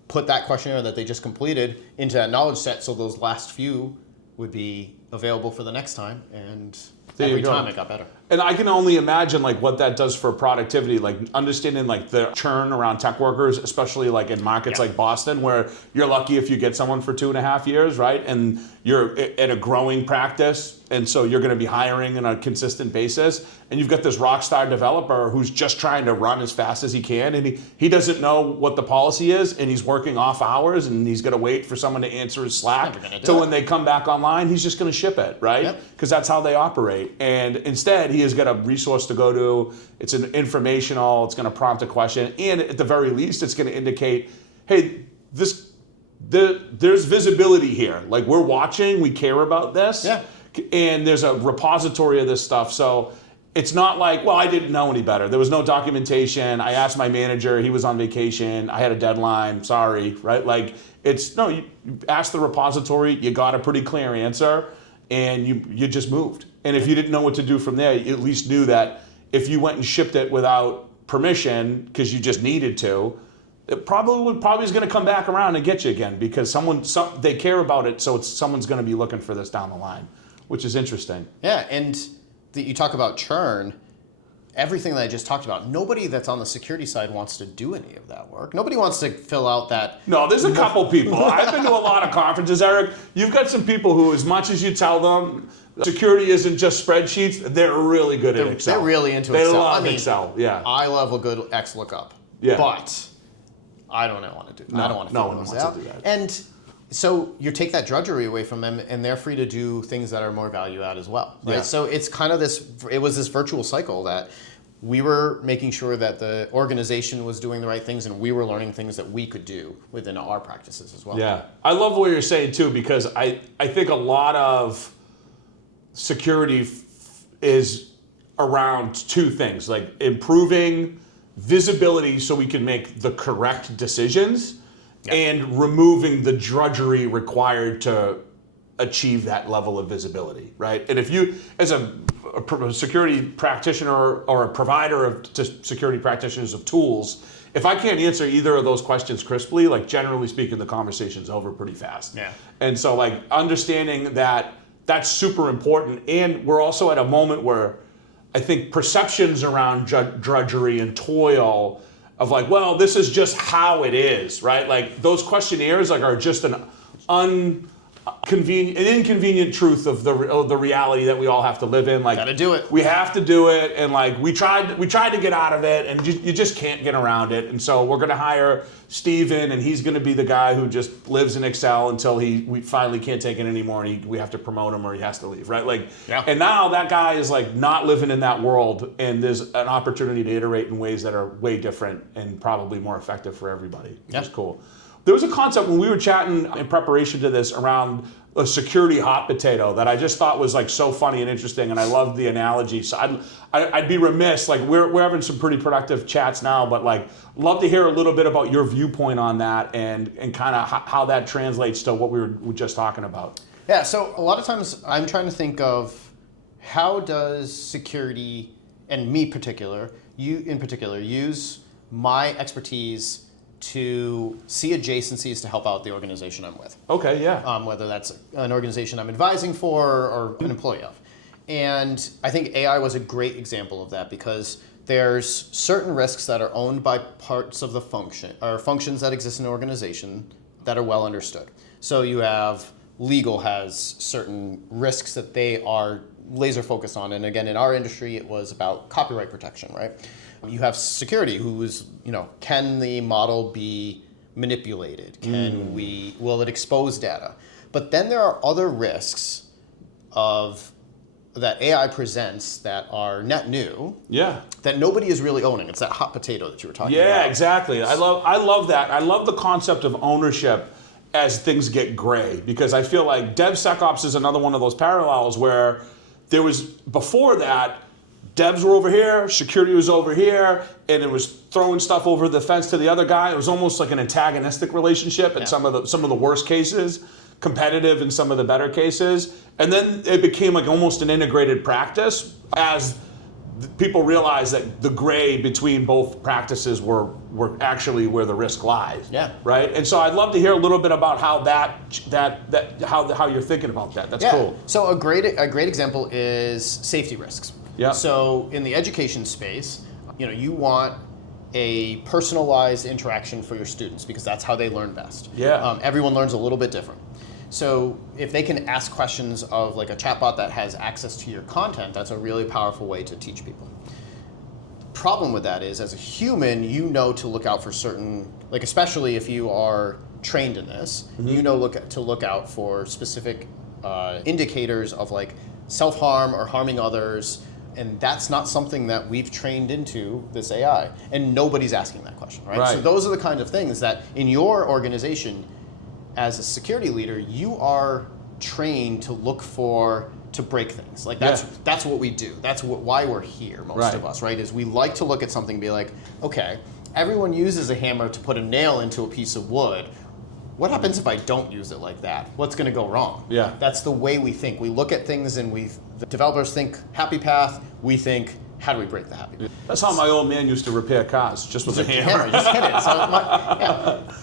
put that questionnaire that they just completed into that knowledge set, so those last few would be available for the next time, and There you every go. time it got better. And I can only imagine like what that does for productivity, like understanding like the churn around tech workers, especially like in markets like Boston, where you're lucky if you get someone for 2.5 years, right? And you're at a growing practice, and so you're going to be hiring on a consistent basis. And you've got this rock star developer who's just trying to run as fast as he can, and he doesn't know what the policy is, and he's working off hours, and he's going to wait for someone to answer his Slack. So when they come back online, he's just going to ship it, right? Because that's how they operate. And instead, he has got a resource to go to. It's an informational. It's going to prompt a question, and at the very least, it's going to indicate, hey, there's visibility here. Like, we're watching. We care about this. Yeah. And there's a repository of this stuff. So it's not like, well, I didn't know any better. There was no documentation. I asked my manager. He was on vacation. I had a deadline. Sorry, right? Like, it's, no, you asked the repository. You got a pretty clear answer, and you just moved. And if you didn't know what to do from there, you at least knew that if you went and shipped it without permission because you just needed to, it probably is going to come back around and get you again, because they care about it, so someone's going to be looking for this down the line, which is interesting. Yeah, and you talk about churn, everything that I just talked about, nobody that's on the security side wants to do any of that work. Nobody wants to fill out that. No, there's a couple people. I've been to a lot of conferences, Eric. You've got some people who, as much as you tell them security isn't just spreadsheets, they're really good at Excel. They're really into They Excel. love Excel, yeah. I love a good X lookup. Yeah. But I don't want to do that. I don't want to no fill one those wants out. to do that. And so you take that drudgery away from them, and they're free to do things that are more value add as well. Right? Yeah. So it's kind of it was this virtual cycle that we were making sure that the organization was doing the right things, and we were learning things that we could do within our practices as well. Yeah, I love what you're saying too, because I think a lot of security is around two things, like improving visibility so we can make the correct decisions, and removing the drudgery required to achieve that level of visibility, right? And if you, as a security practitioner or a provider of security practitioners of tools, if I can't answer either of those questions crisply, like generally speaking, the conversation's over pretty fast. Yeah. And so like understanding that that's super important. And we're also at a moment where I think perceptions around drudgery and toil of like, well, this is just how it is, right? Like those questionnaires like are just an inconvenient truth of the reality that we all have to live in. Like, Gotta do it. We have to do it, and like we tried to get out of it, and you just can't get around it. And so we're going to hire Steven, and he's going to be the guy who just lives in Excel until we finally can't take it anymore, and we have to promote him or he has to leave, right? Like, and now that guy is like not living in that world, and there's an opportunity to iterate in ways that are way different and probably more effective for everybody, which is cool. There was a concept when we were chatting in preparation to this around a security hot potato that I just thought was like so funny and interesting, and I loved the analogy. So I'd be remiss, like we're having some pretty productive chats now, but like love to hear a little bit about your viewpoint on that and kind of how that translates to what we were just talking about. Yeah, so a lot of times I'm trying to think of how does security, and me you in particular, use my expertise to see adjacencies to help out the organization I'm with. Okay, yeah. Whether that's an organization I'm advising for or an employee of. And I think AI was a great example of that, because there's certain risks that are owned by parts of the functions that exist in an organization that are well understood. So you have legal has certain risks that they are laser focused on. And again, in our industry, it was about copyright protection, right? You have security, who's, can the model be manipulated? Will it expose data? But then there are other risks that AI presents that are net new. Yeah. That nobody is really owning. It's that hot potato that you were talking about. Yeah, exactly. I love that. I love the concept of ownership as things get gray, because I feel like DevSecOps is another one of those parallels where there was, before that, devs were over here, security was over here, and it was throwing stuff over the fence to the other guy. It was almost like an antagonistic relationship in some of the worst cases, competitive in some of the better cases. And then it became like almost an integrated practice as people realized that the gray between both practices were actually where the risk lies. Yeah. Right? And so I'd love to hear a little bit about how how you're thinking about that. That's cool. So a great example is safety risks. Yeah. So in the education space, you want a personalized interaction for your students because that's how they learn best. Yeah. Everyone learns a little bit different. So if they can ask questions of like a chatbot that has access to your content, that's a really powerful way to teach people. Problem with that is, as a human, to look out for certain, like especially if you are trained in this, to look out for specific indicators of like self-harm or harming others. And that's not something that we've trained into this AI. And nobody's asking that question, right? So those are the kind of things that in your organization, as a security leader, you are trained to look for, to break things. Like that's what we do. That's why we're here, most of us, right? Is we like to look at something and be like, okay, everyone uses a hammer to put a nail into a piece of wood. What happens if I don't use it like that? What's going to go wrong? Yeah. That's the way we think. We look at things and the developers think happy path. We think, how do we break the happy path? That's how my old man used to repair cars, just with a hammer. Just hit it.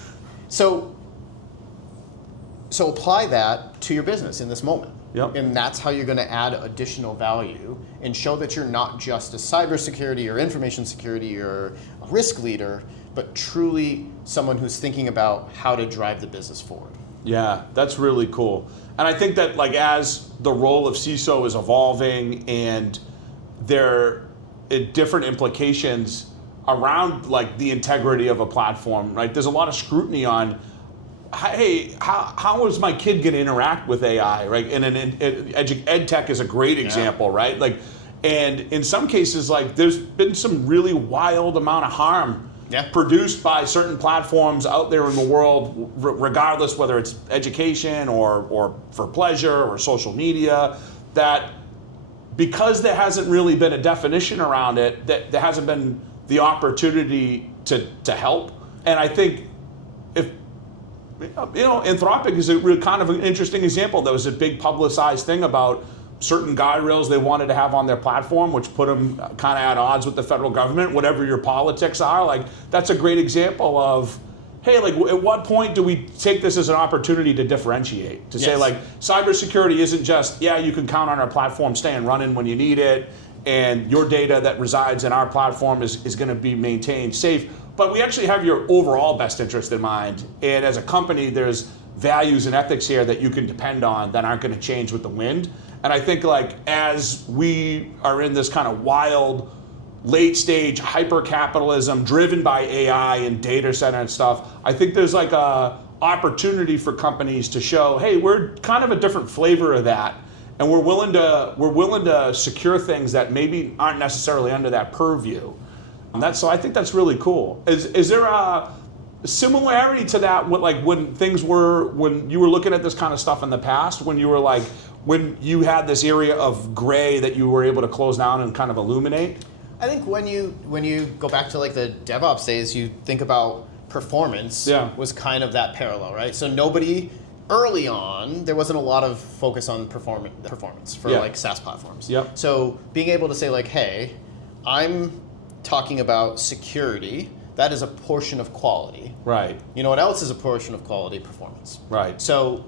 So apply that to your business in this moment. Yep. And that's how you're going to add additional value and show that you're not just a cybersecurity or information security or a risk leader, but truly someone who's thinking about how to drive the business forward. Yeah, that's really cool. And I think that like as the role of CISO is evolving and there are different implications around like the integrity of a platform, right? There's a lot of scrutiny on, hey, how is my kid going to interact with AI, right? And edtech is a great example, right? Like, and in some cases, like there's been some really wild amount of harm produced by certain platforms out there in the world, regardless whether it's education or for pleasure or social media, that because there hasn't really been a definition around it, that there hasn't been the opportunity to help. And I think if, Anthropic is a real kind of an interesting example. There was a big publicized thing about certain guardrails they wanted to have on their platform, which put them kind of at odds with the federal government, whatever your politics are. Like, that's a great example of, hey, like, at what point do we take this as an opportunity to differentiate? To say, like, cybersecurity isn't just, you can count on our platform staying running when you need it, and your data that resides in our platform is going to be maintained safe. But we actually have your overall best interest in mind. And as a company, there's values and ethics here that you can depend on that aren't going to change with the wind. And I think like as we are in this kind of wild, late stage hyper-capitalism driven by AI and data center and stuff, I think there's like a opportunity for companies to show, hey, we're kind of a different flavor of that. And we're willing to secure things that maybe aren't necessarily under that purview. So I think that's really cool. Is there a similarity to that with like when you were looking at this kind of stuff in the past, when you had this area of gray that you were able to close down and kind of illuminate? I think when you go back to like the DevOps days, you think about performance was kind of that parallel, right? So early on, there wasn't a lot of focus on performance for like SaaS platforms. Yep. So being able to say like, hey, I'm talking about security, that is a portion of quality. Right. You know what else is a portion of quality? Performance. Right. So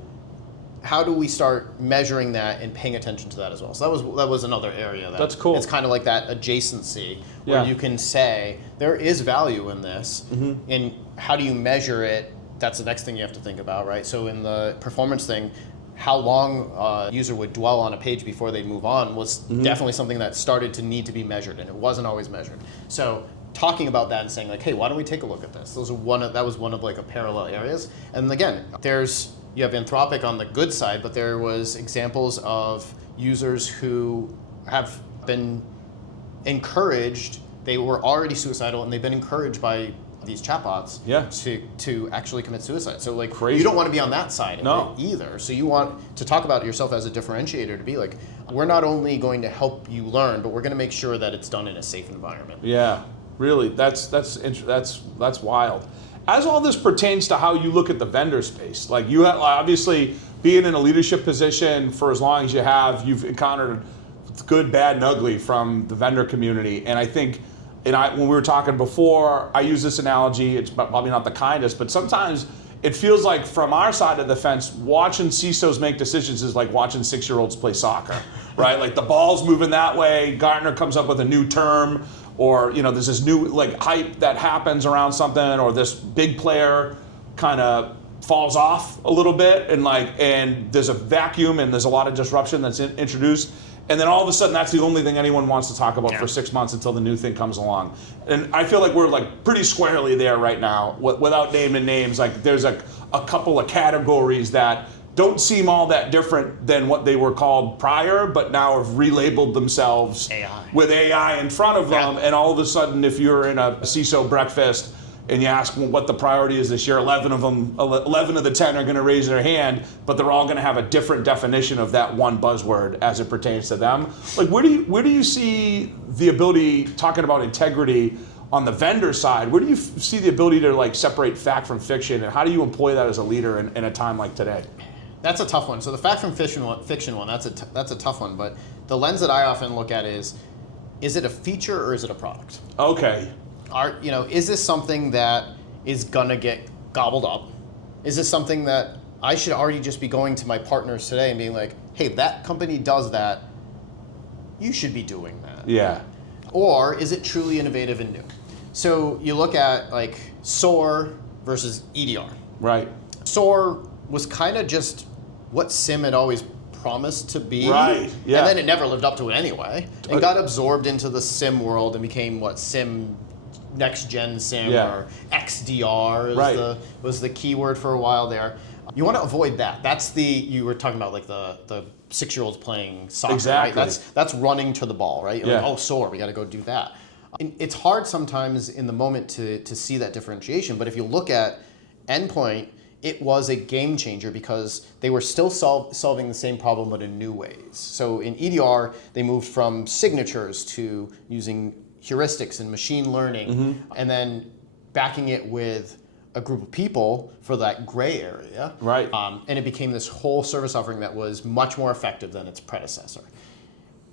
how do we start measuring that and paying attention to that as well? So that was another area that's cool. It's kind of like that adjacency where you can say there is value in this, and how do you measure it? That's the next thing you have to think about, right? So in the performance thing, how long a user would dwell on a page before they move on was definitely something that started to need to be measured, and it wasn't always measured. So talking about that and saying like, hey, why don't we take a look at this? That was one of like a parallel areas. And again, you have Anthropic on the good side, but there was examples of users who have been encouraged. They were already suicidal, and they've been encouraged by these chatbots Yeah. to actually commit suicide. So like Crazy. you don't want to be on that side of No. it either. So you want to talk about yourself as a differentiator, to be like, we're not only going to help you learn, but we're going to make sure that it's done in a safe environment. Yeah, really, that's wild. As all this pertains to how you look at the vendor space, like you have, obviously being in a leadership position for as long as you have, you've encountered good, bad, and ugly from the vendor community. And I think, when we were talking before, I use this analogy, it's probably not the kindest, but sometimes it feels like from our side of the fence, watching CISOs make decisions is like watching 6-year-olds play soccer, right? Like the ball's moving that way, Gartner comes up with a new term, or there's this new like hype that happens around something, or this big player kind of falls off a little bit, and there's a vacuum and there's a lot of disruption that's introduced, and then all of a sudden that's the only thing anyone wants to talk about for 6 months until the new thing comes along. And I feel like we're like pretty squarely there right now, without naming names. Like there's a couple of categories that don't seem all that different than what they were called prior, but now have relabeled themselves with AI in front of them. And all of a sudden, if you're in a CISO breakfast and you ask them what the priority is this year, 11 of the 10 are going to raise their hand, but they're all going to have a different definition of that one buzzword as it pertains to them. Like, where do you see the ability, talking about integrity on the vendor side, where do you see the ability to like separate fact from fiction, and how do you employ that as a leader in a time like today? That's a tough one. So the fact from fiction one, that's a tough one. But the lens that I often look at is it a feature or is it a product? Okay. Is this something that is gonna get gobbled up? Is this something that I should already just be going to my partners today and being like, hey, that company does that, you should be doing that? Yeah. Or is it truly innovative and new? So you look at like SOAR versus EDR. Right. SOAR was kind of just what SIM had always promised to be. Right, yeah. And then it never lived up to it anyway. And got absorbed into the SIM world and became what SIM, next gen SIM, or XDR was the keyword for a while there. You want to avoid that. That's you were talking about like the 6-year-olds playing soccer, exactly. right? That's running to the ball, right? Yeah. Like, oh, SOAR, we got to go do that. And it's hard sometimes in the moment to see that differentiation, but if you look at Endpoint, it was a game changer because they were still solving the same problem but in new ways. So in EDR, they moved from signatures to using heuristics and machine learning, and then backing it with a group of people for that gray area. Right. And it became this whole service offering that was much more effective than its predecessor.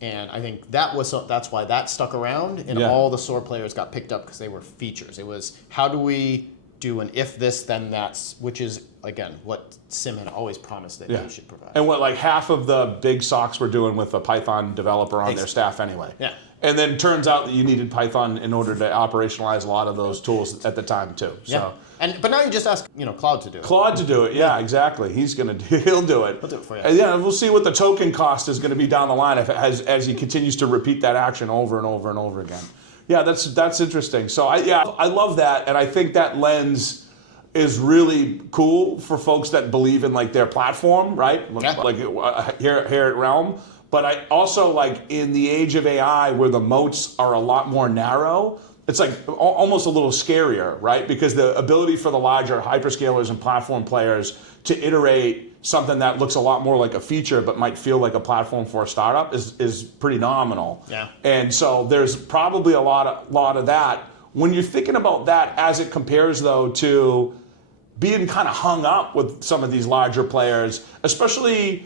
And I think that's why that stuck around, and all the SOAR players got picked up because they were features. It was, how do we do an if this then that's, which is again what SIM had always promised that they should provide. And what like half of the big SOCs were doing with a Python developer on their staff anyway. Yeah. And then turns out that you needed Python in order to operationalize a lot of those tools at the time too. So but now you just ask Claude to do it. Claude to do it, exactly. He'll do it. He'll do it for you. And we'll see what the token cost is going to be down the line as he continues to repeat that action over and over and over again. Yeah, that's interesting. So I love that, and I think that lens is really cool for folks that believe in like their platform, right? Yeah. Like here at Realm. But I also like in the age of AI where the moats are a lot more narrow, it's like almost a little scarier, right? Because the ability for the larger hyperscalers and platform players to iterate something that looks a lot more like a feature but might feel like a platform for a startup is pretty nominal. Yeah. And so there's probably a lot of that. When you're thinking about that as it compares though to being kind of hung up with some of these larger players, especially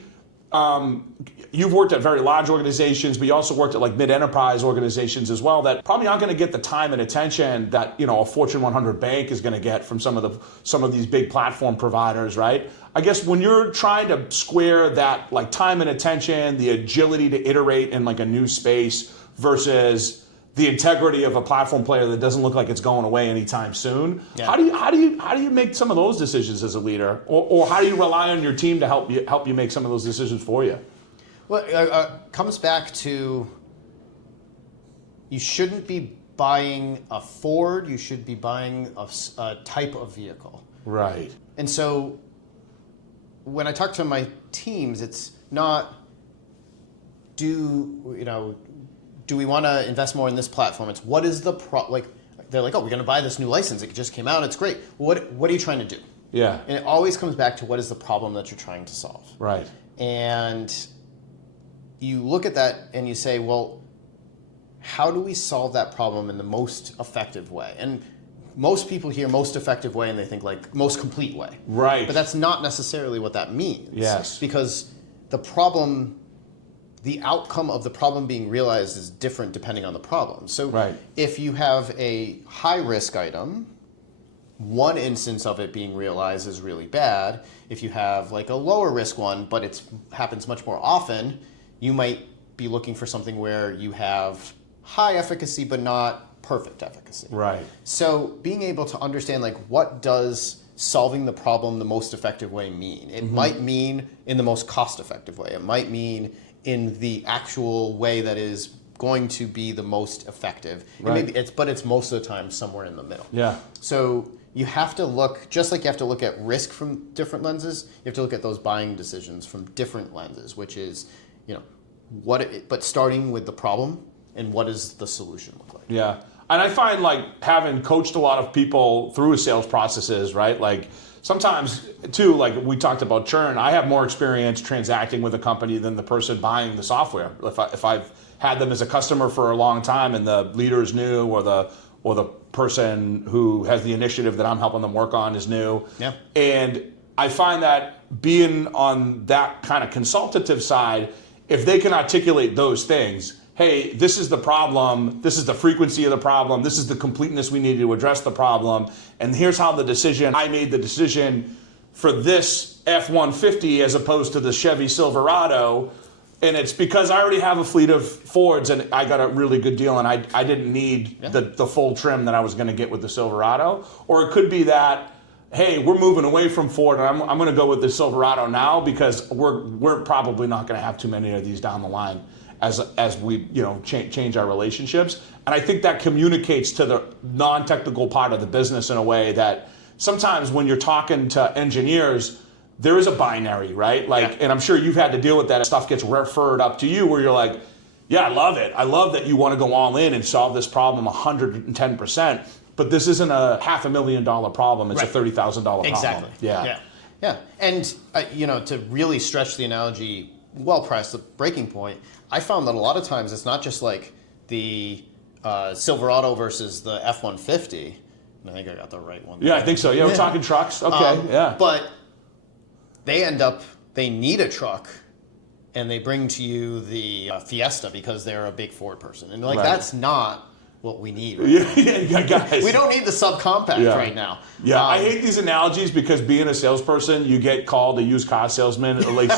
you've worked at very large organizations, but you also worked at like mid-enterprise organizations as well that probably aren't going to get the time and attention that a Fortune 100 bank is going to get from some of these big platform providers, right? I guess when you're trying to square that like time and attention, the agility to iterate in like a new space versus the integrity of a platform player that doesn't look like it's going away anytime soon. Yeah. How do you make some of those decisions as a leader, or how do you rely on your team to help you make some of those decisions for you? Well, it comes back to you shouldn't be buying a Ford. You should be buying a type of vehicle. Right. And so when I talk to my teams, it's not do we want to invest more in this platform? It's what is the they're like, oh, we're going to buy this new license. It just came out. It's great. What are you trying to do? Yeah. And it always comes back to what is the problem that you're trying to solve. Right. And you look at that and you say, well, how do we solve that problem in the most effective way? And most people hear most effective way and they think like most complete way. Right. But that's not necessarily what that means. Yes. Because the outcome of the problem being realized is different depending on the problem. So if you have a high risk item, one instance of it being realized is really bad. If you have like a lower risk one, but it happens much more often, you might be looking for something where you have high efficacy but not perfect efficacy. Right. So being able to understand like what does solving the problem the most effective way mean? It might mean in the most cost effective way. It might mean in the actual way that is going to be the most effective. Right. And maybe it's most of the time somewhere in the middle. Yeah. So you have to look, just like you have to look at risk from different lenses, you have to look at those buying decisions from different lenses, which is, but starting with the problem and what does the solution look like? Yeah. And I find like having coached a lot of people through sales processes, right? Like sometimes too, like we talked about churn, I have more experience transacting with a company than the person buying the software. If I've had them as a customer for a long time and the leader is new or the person who has the initiative that I'm helping them work on is new. Yeah. And I find that being on that kind of consultative side, if they can articulate those things, hey, this is the problem, this is the frequency of the problem, this is the completeness we need to address the problem, and here's how I made the decision for this F-150 as opposed to the Chevy Silverado, and it's because I already have a fleet of Fords and I got a really good deal and I didn't need the full trim that I was going to get with the Silverado. Or it could be that, hey, we're moving away from Ford and I'm going to go with the Silverado now because we're probably not going to have too many of these down the line as we change our relationships. And I think that communicates to the non-technical part of the business in a way that sometimes when you're talking to engineers, there is a binary, right? And I'm sure you've had to deal with that. Stuff gets referred up to you where you're like, yeah, I love it. I love that you want to go all in and solve this problem 110%. But this isn't a $500,000 problem. It's a $30,000 problem. Exactly. Yeah. And to really stretch the analogy, past the breaking point, I found that a lot of times it's not just like the Silverado versus the F-150. I think I got the right one. Yeah, I think so. Yeah, we're talking trucks. Okay, But they need a truck, and they bring to you the Fiesta because they're a big Ford person. And that's not what we need. Right? Yeah, guys. We don't need the subcompact right now. Yeah, I hate these analogies because being a salesperson, you get called a used car salesman like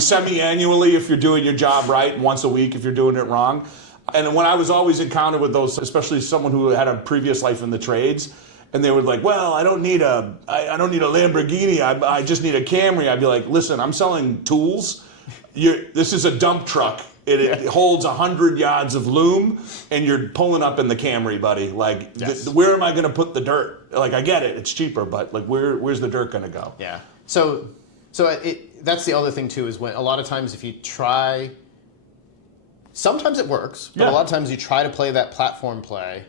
semi-annually if you're doing your job right, once a week if you're doing it wrong. And when I was always encountered with those, especially someone who had a previous life in the trades, and they were like, well, I don't need a Lamborghini, I just need a Camry. I'd be like, listen, I'm selling tools. This is a dump truck. It holds 100 yards of loom, and you're pulling up in the Camry, buddy. Where am I going to put the dirt? I get it, it's cheaper, but where's the dirt going to go? Yeah. So that's the other thing too, is when a lot of times if you try, sometimes it works, but a lot of times you try to play that platform play,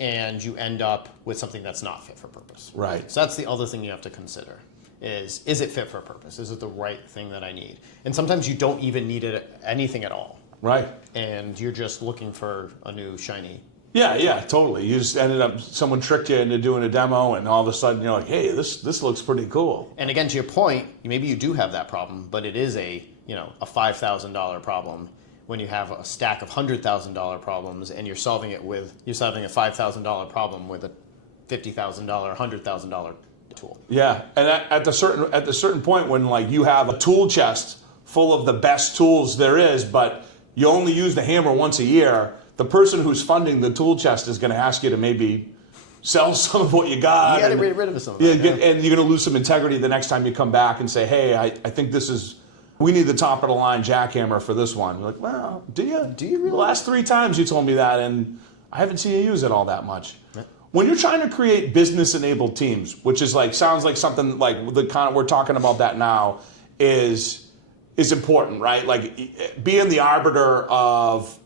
and you end up with something that's not fit for purpose. Right. So that's the other thing you have to consider. Is it fit for purpose? Is it the right thing that I need? And sometimes you don't even need anything at all. Right. And you're just looking for a new shiny. Yeah, totally. You just ended up, someone tricked you into doing a demo, and all of a sudden you're like, hey, this looks pretty cool. And again, to your point, maybe you do have that problem, but it is a $5,000 problem when you have a stack of $100,000 problems, and you're solving a $5,000 problem with a $50,000, $100,000 tool. Yeah, and at the certain point when you have a tool chest full of the best tools there is, but you only use the hammer once a year, the person who's funding the tool chest is going to ask you to maybe sell some of what you got. You got to get rid of some of that. And you're going to lose some integrity the next time you come back and say, hey, I think we need the top of the line jackhammer for this one. You're like, well, do you? Do you really? The last 3 times you told me that, and I haven't seen you use it all that much. Yeah. When you're trying to create business-enabled teams, which is sounds like something like the kind of we're talking about that now is important, right? Being the arbiter of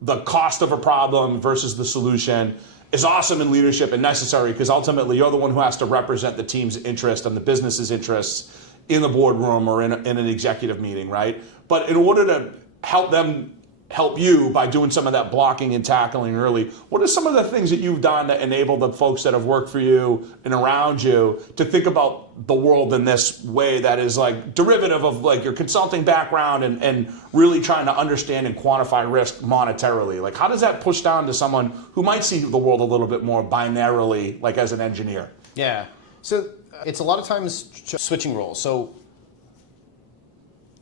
the cost of a problem versus the solution, is awesome in leadership and necessary because ultimately you're the one who has to represent the team's interest and the business's interests in the boardroom or in an executive meeting, right? But in order to help them help you by doing some of that blocking and tackling early, what are some of the things that you've done that enable the folks that have worked for you and around you to think about the world in this way that is like derivative of like your consulting background and really trying to understand and quantify risk monetarily? Like how does that push down to someone who might see the world a little bit more binarily, like as an engineer? Yeah, so it's a lot of times switching roles. So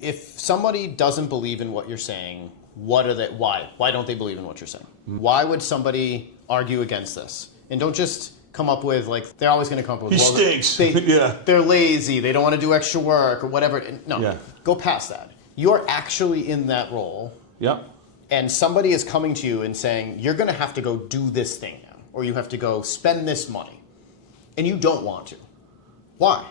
if somebody doesn't believe in what you're saying, why don't they believe in what you're saying? Why would somebody argue against this? And don't just come up with like, they're always going to come up with, He stinks. They're lazy, they don't want to do extra work or whatever. No, go past that. You're actually in that role. Yep. And somebody is coming to you and saying, you're going to have to go do this thing now, or you have to go spend this money. And you don't want to. Why?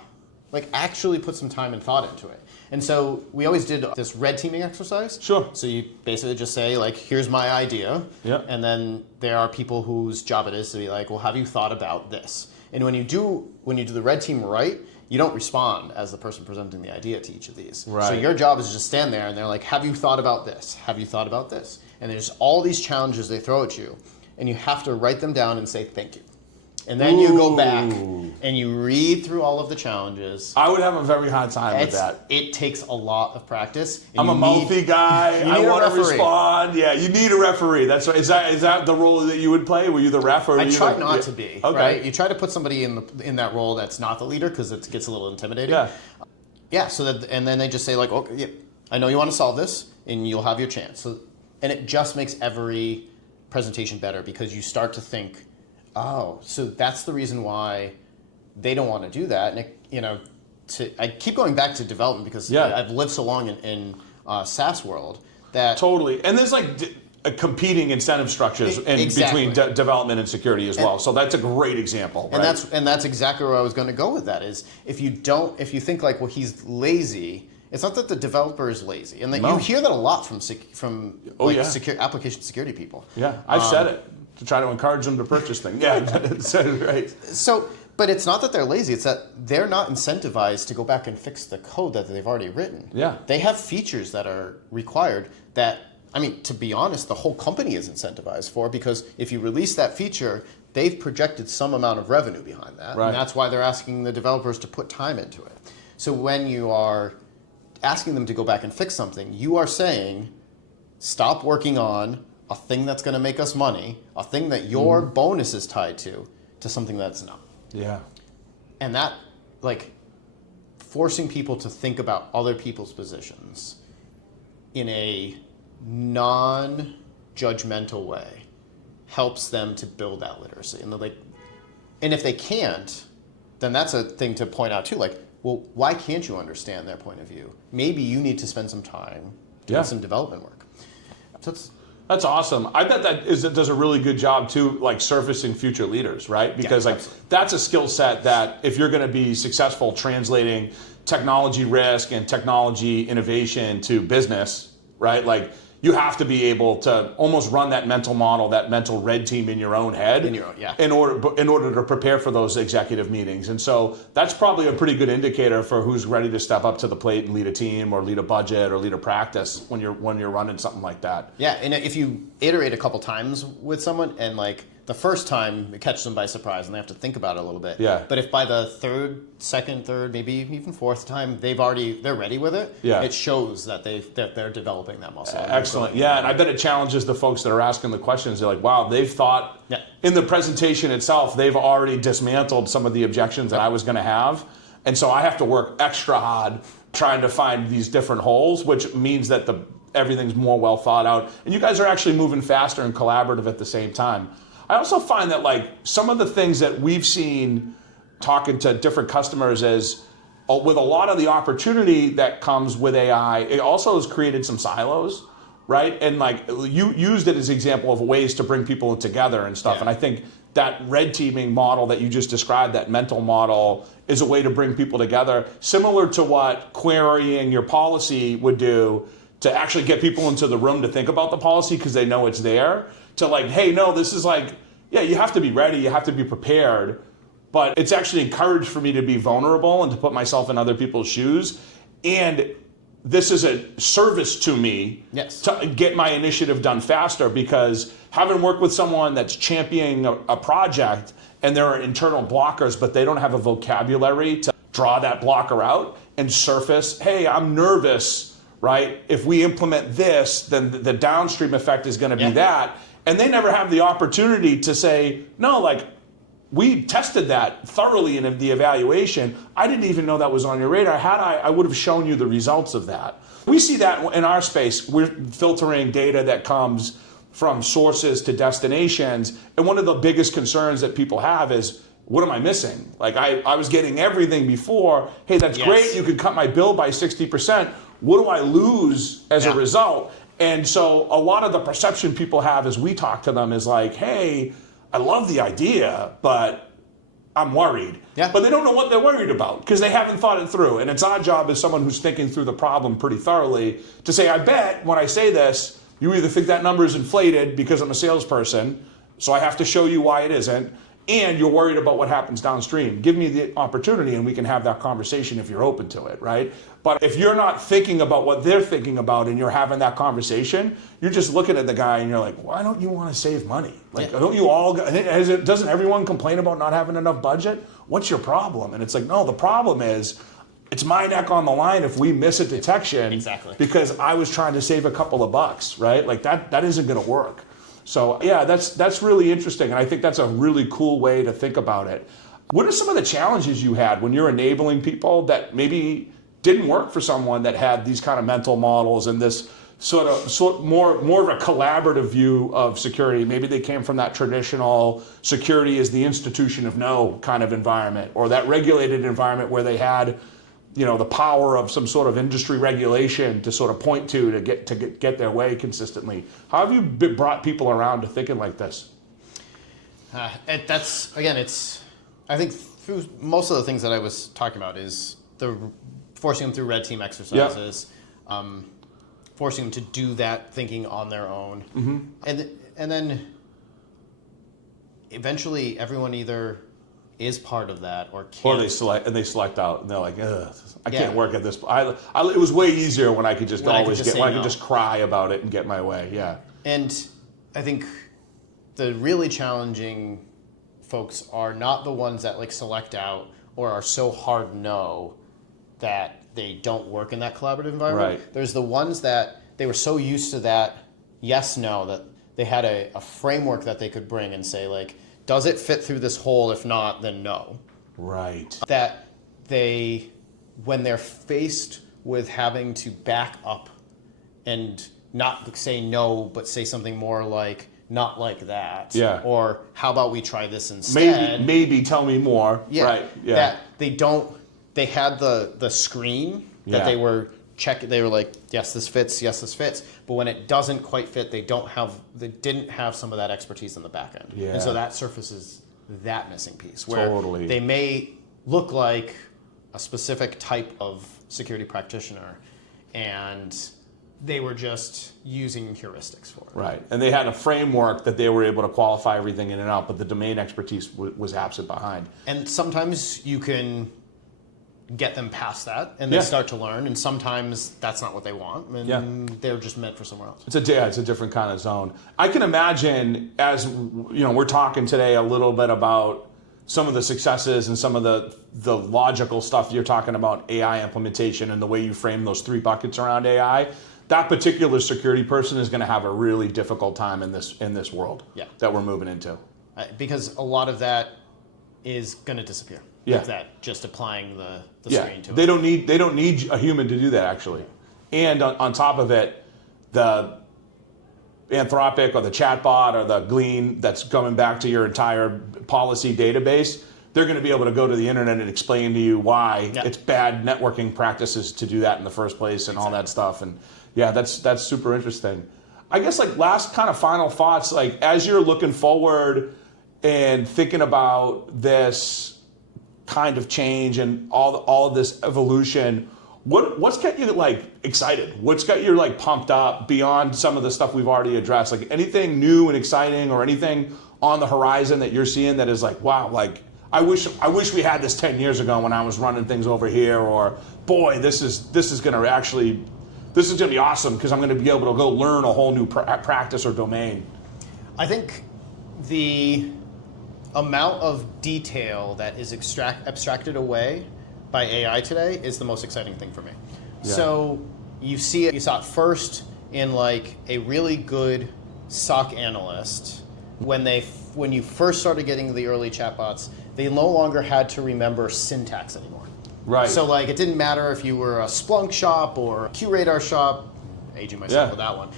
Like actually put some time and thought into it. And so we always did this red teaming exercise. Sure. So you basically just say like, here's my idea. Yeah. And then there are people whose job it is to be like, well, have you thought about this? And when you do the red team right, you don't respond as the person presenting the idea to each of these. Right. So your job is to just stand there and they're like, have you thought about this? Have you thought about this? And there's all these challenges they throw at you and you have to write them down and say thank you. And then you go back and you read through all of the challenges. I would have a very hard time with that. It takes a lot of practice. I'm a mouthy guy. I want to respond. Yeah, you need a referee. That's right. Is that the role that you would play? Were you the ref? Or I try not to be. Okay. Right? You try to put somebody in that role that's not the leader because it gets a little intimidating. Yeah. Yeah. So that, and then they just say like, okay, yeah, I know you want to solve this, and you'll have your chance. So, and it just makes every presentation better because you start to think, oh, so that's the reason why they don't want to do that. And I keep going back to development because I've lived so long in SaaS world that totally. And there's like competing incentive structures between development and security as well. So that's a great example. And right? that's exactly where I was going to go with that. Is if you think like, well, he's lazy. It's not that the developer is lazy, and you hear that a lot from application security people. Yeah, I've said it. To try to encourage them to purchase things. Yeah, that's right. So, but it's not that they're lazy, it's that they're not incentivized to go back and fix the code that they've already written. Yeah. They have features that are required that, I mean, to be honest, the whole company is incentivized for, because if you release that feature, they've projected some amount of revenue behind that. Right. And that's why they're asking the developers to put time into it. So when you are asking them to go back and fix something, you are saying, stop working on a thing that's going to make us money, a thing that your bonus is tied to something that's not. Yeah. And that, like, forcing people to think about other people's positions in a non-judgmental way helps them to build that literacy. And if they can't, then that's a thing to point out too. Like, well, why can't you understand their point of view? Maybe you need to spend some time doing some development work. So that's awesome. I bet that does a really good job too, like surfacing future leaders, right? Because that's a skill set that if you're going to be successful translating technology risk and technology innovation to business, right? Like you have to be able to almost run that mental model, that mental red team in your own head, in order to prepare for those executive meetings. And so that's probably a pretty good indicator for who's ready to step up to the plate and lead a team or lead a budget or lead a practice when you're running something like that. Yeah, and if you iterate a couple times with someone and like the first time it catches them by surprise and they have to think about it a little bit. Yeah. But if by the second, third, maybe even fourth time they're ready with it, it shows that they're developing that muscle. Excellent. Yeah, and I bet it challenges the folks that are asking the questions. They're like, wow, they've thought in the presentation itself, they've already dismantled some of the objections that I was going to have. And so I have to work extra hard trying to find these different holes, which means that everything's more well thought out. And you guys are actually moving faster and collaborative at the same time. I also find that like some of the things that we've seen talking to different customers is with a lot of the opportunity that comes with AI, it also has created some silos, right? And like you used it as an example of ways to bring people together and stuff. Yeah. And I think that red teaming model that you just described, that mental model, is a way to bring people together, similar to what querying your policy would do to actually get people into the room to think about the policy because they know it's there. To like, hey, no, this is like, yeah, you have to be ready, you have to be prepared, but it's actually encouraged for me to be vulnerable and to put myself in other people's shoes. And this is a service to me to get my initiative done faster, because having worked with someone that's championing a project and there are internal blockers, but they don't have a vocabulary to draw that blocker out and surface, hey, I'm nervous, right? If we implement this, then the downstream effect is going to be that. And they never have the opportunity to say, no, like, we tested that thoroughly in the evaluation. I didn't even know that was on your radar. Had I would have shown you the results of that. We see that in our space. We're filtering data that comes from sources to destinations. And one of the biggest concerns that people have is, what am I missing? Like, I was getting everything before. Hey, that's great. You could cut my bill by 60%. What do I lose as a result? And so a lot of the perception people have as we talk to them is like, hey, I love the idea, but I'm worried. But they don't know what they're worried about because they haven't thought it through. And it's our job as someone who's thinking through the problem pretty thoroughly to say, I bet when I say this, you either think that number is inflated because I'm a salesperson, so I have to show you why it isn't, and you're worried about what happens downstream. Give me the opportunity and we can have that conversation if you're open to it, right? But if you're not thinking about what they're thinking about and you're having that conversation, you're just looking at the guy and you're like, why don't you want to save money? Like, don't you all, doesn't everyone complain about not having enough budget? What's your problem? And it's like, no, the problem is, it's my neck on the line if we miss a detection because I was trying to save a couple of bucks, right? Like that isn't going to work. So yeah, that's really interesting, and I think that's a really cool way to think about it. What are some of the challenges you had when you're enabling people that maybe didn't work for someone that had these kind of mental models and this sort of more of a collaborative view of security? Maybe they came from that traditional security is the institution of no kind of environment, or that regulated environment where they had, you know, the power of some sort of industry regulation to sort of point to get their way consistently. How have you brought people around to thinking like this? That's, again, I think through most of the things that I was talking about is the forcing them through red team exercises, forcing them to do that thinking on their own, and then eventually everyone either is part of that or can't. Or they select out and they're like, ugh, I can't work at this. It was way easier when I could just I could just cry about it and get my way. Yeah. And I think the really challenging folks are not the ones that like select out or are so hard no that they don't work in that collaborative environment. Right. There's the ones that they were so used to that yes, no, that they had a framework that they could bring and say like, does it fit through this hole? If not, then no. Right. That they, when they're faced with having to back up and not say no, but say something more like, not like that. Yeah. Or how about we try this instead? Maybe tell me more. Yeah. Right. Yeah. That they had the screen that they were checking. They were like, yes, this fits. Yes, this fits. But when it doesn't quite fit, they didn't have some of that expertise in the back end. Yeah. And so that surfaces that missing piece where Totally. they may look like a specific type of security practitioner and they were just using heuristics for it. Right. And they had a framework that they were able to qualify everything in and out, but the domain expertise was absent behind. And sometimes you can get them past that and they start to learn, and sometimes that's not what they want and they're just meant for somewhere else. It's a different kind of zone. I can imagine, as you know, we're talking today a little bit about some of the successes and some of the logical stuff you're talking about, AI implementation and the way you frame those three buckets around AI. That particular security person is going to have a really difficult time in this world that we're moving into. Because a lot of that is going to disappear. Yeah. That just applying the screen to it. They don't need a human to do that, actually. And on top of it, the Anthropic or the chatbot or the Greene that's coming back to your entire policy database, they're going to be able to go to the internet and explain to you why it's bad networking practices to do that in the first place and all that stuff. And yeah, that's super interesting. I guess like last kind of final thoughts, like as you're looking forward and thinking about this kind of change and all of this evolution, What's got you like excited? What's got you like pumped up beyond some of the stuff we've already addressed? Like anything new and exciting or anything on the horizon that you're seeing that is like, wow, like I wish we had this 10 years ago when I was running things over here, or boy, this is gonna be awesome because I'm gonna be able to go learn a whole new practice or domain. I think the amount of detail that is abstracted away by AI today is the most exciting thing for me. Yeah. So you saw it first in like a really good SOC analyst when you first started getting the early chatbots, they no longer had to remember syntax anymore. Right. So like it didn't matter if you were a Splunk shop or a QRadar shop, aging myself with that one.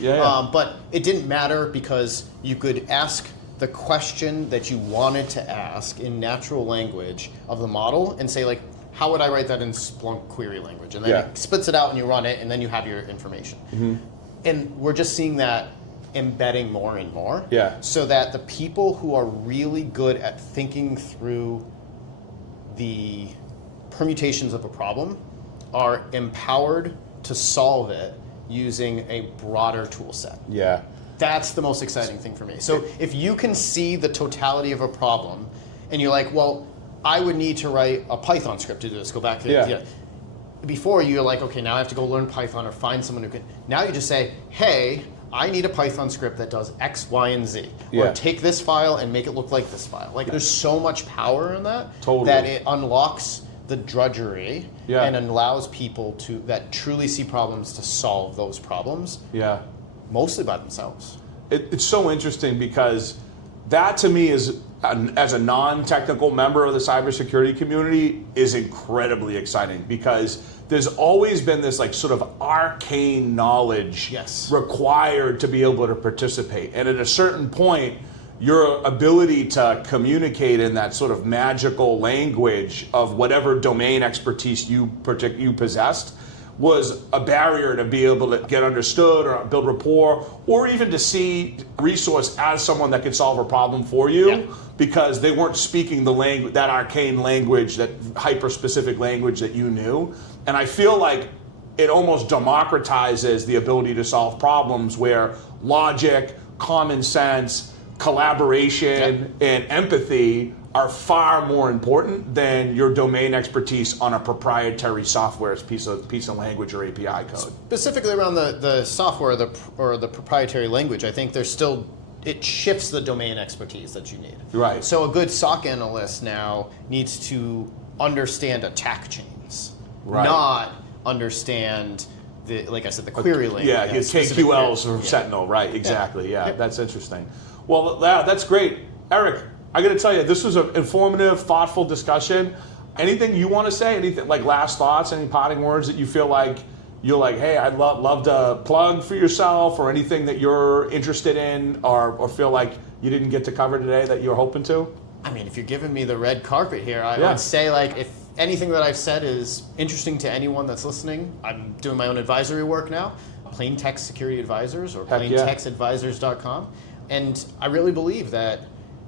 But it didn't matter because you could ask the question that you wanted to ask in natural language of the model and say like, how would I write that in Splunk query language? And then it spits it out and you run it and then you have your information. Mm-hmm. And we're just seeing that embedding more and more. Yeah. So that the people who are really good at thinking through the permutations of a problem are empowered to solve it using a broader tool set. Yeah. That's the most exciting thing for me. So if you can see the totality of a problem and you're like, well, I would need to write a Python script to do this. Go back to before you're like, okay, now I have to go learn Python or find someone who can. Now you just say, hey, I need a Python script that does X, Y, and Z. Or take this file and make it look like this file. Like there's so much power in that that it unlocks the drudgery and allows people that truly see problems to solve those problems. Yeah. Mostly by themselves. It's so interesting because that to me is, as a non-technical member of the cybersecurity community, is incredibly exciting because there's always been this like sort of arcane knowledge required to be able to participate. And at a certain point, your ability to communicate in that sort of magical language of whatever domain expertise you possessed was a barrier to be able to get understood or build rapport, or even to see resource as someone that could solve a problem for you because they weren't speaking the language, that arcane language, that hyper-specific language that you knew. And I feel like it almost democratizes the ability to solve problems where logic, common sense, collaboration, and empathy are far more important than your domain expertise on a proprietary software piece of language or API code. Specifically around the software or the proprietary language, I think it shifts the domain expertise that you need. Right. So a good SOC analyst now needs to understand attack chains, not understand like I said, the query language. Yeah, KQLs or Sentinel, right? Exactly. Yeah, that's interesting. Well, that's great, Eric. I got to tell you, this was an informative, thoughtful discussion. Anything you want to say? Anything like last thoughts? Any parting words that you feel like you're like, hey, I'd love to plug for yourself, or anything that you're interested in, or feel like you didn't get to cover today that you're hoping to? I mean, if you're giving me the red carpet here, I would say like if anything that I've said is interesting to anyone that's listening, I'm doing my own advisory work now. Plaintext Security Advisors or plaintextadvisors.com, and I really believe that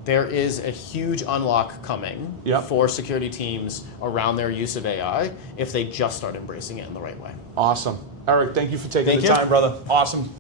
there is a huge unlock coming for security teams around their use of AI if they just start embracing it in the right way. Awesome. Eric, thank you for taking the time, brother. Awesome.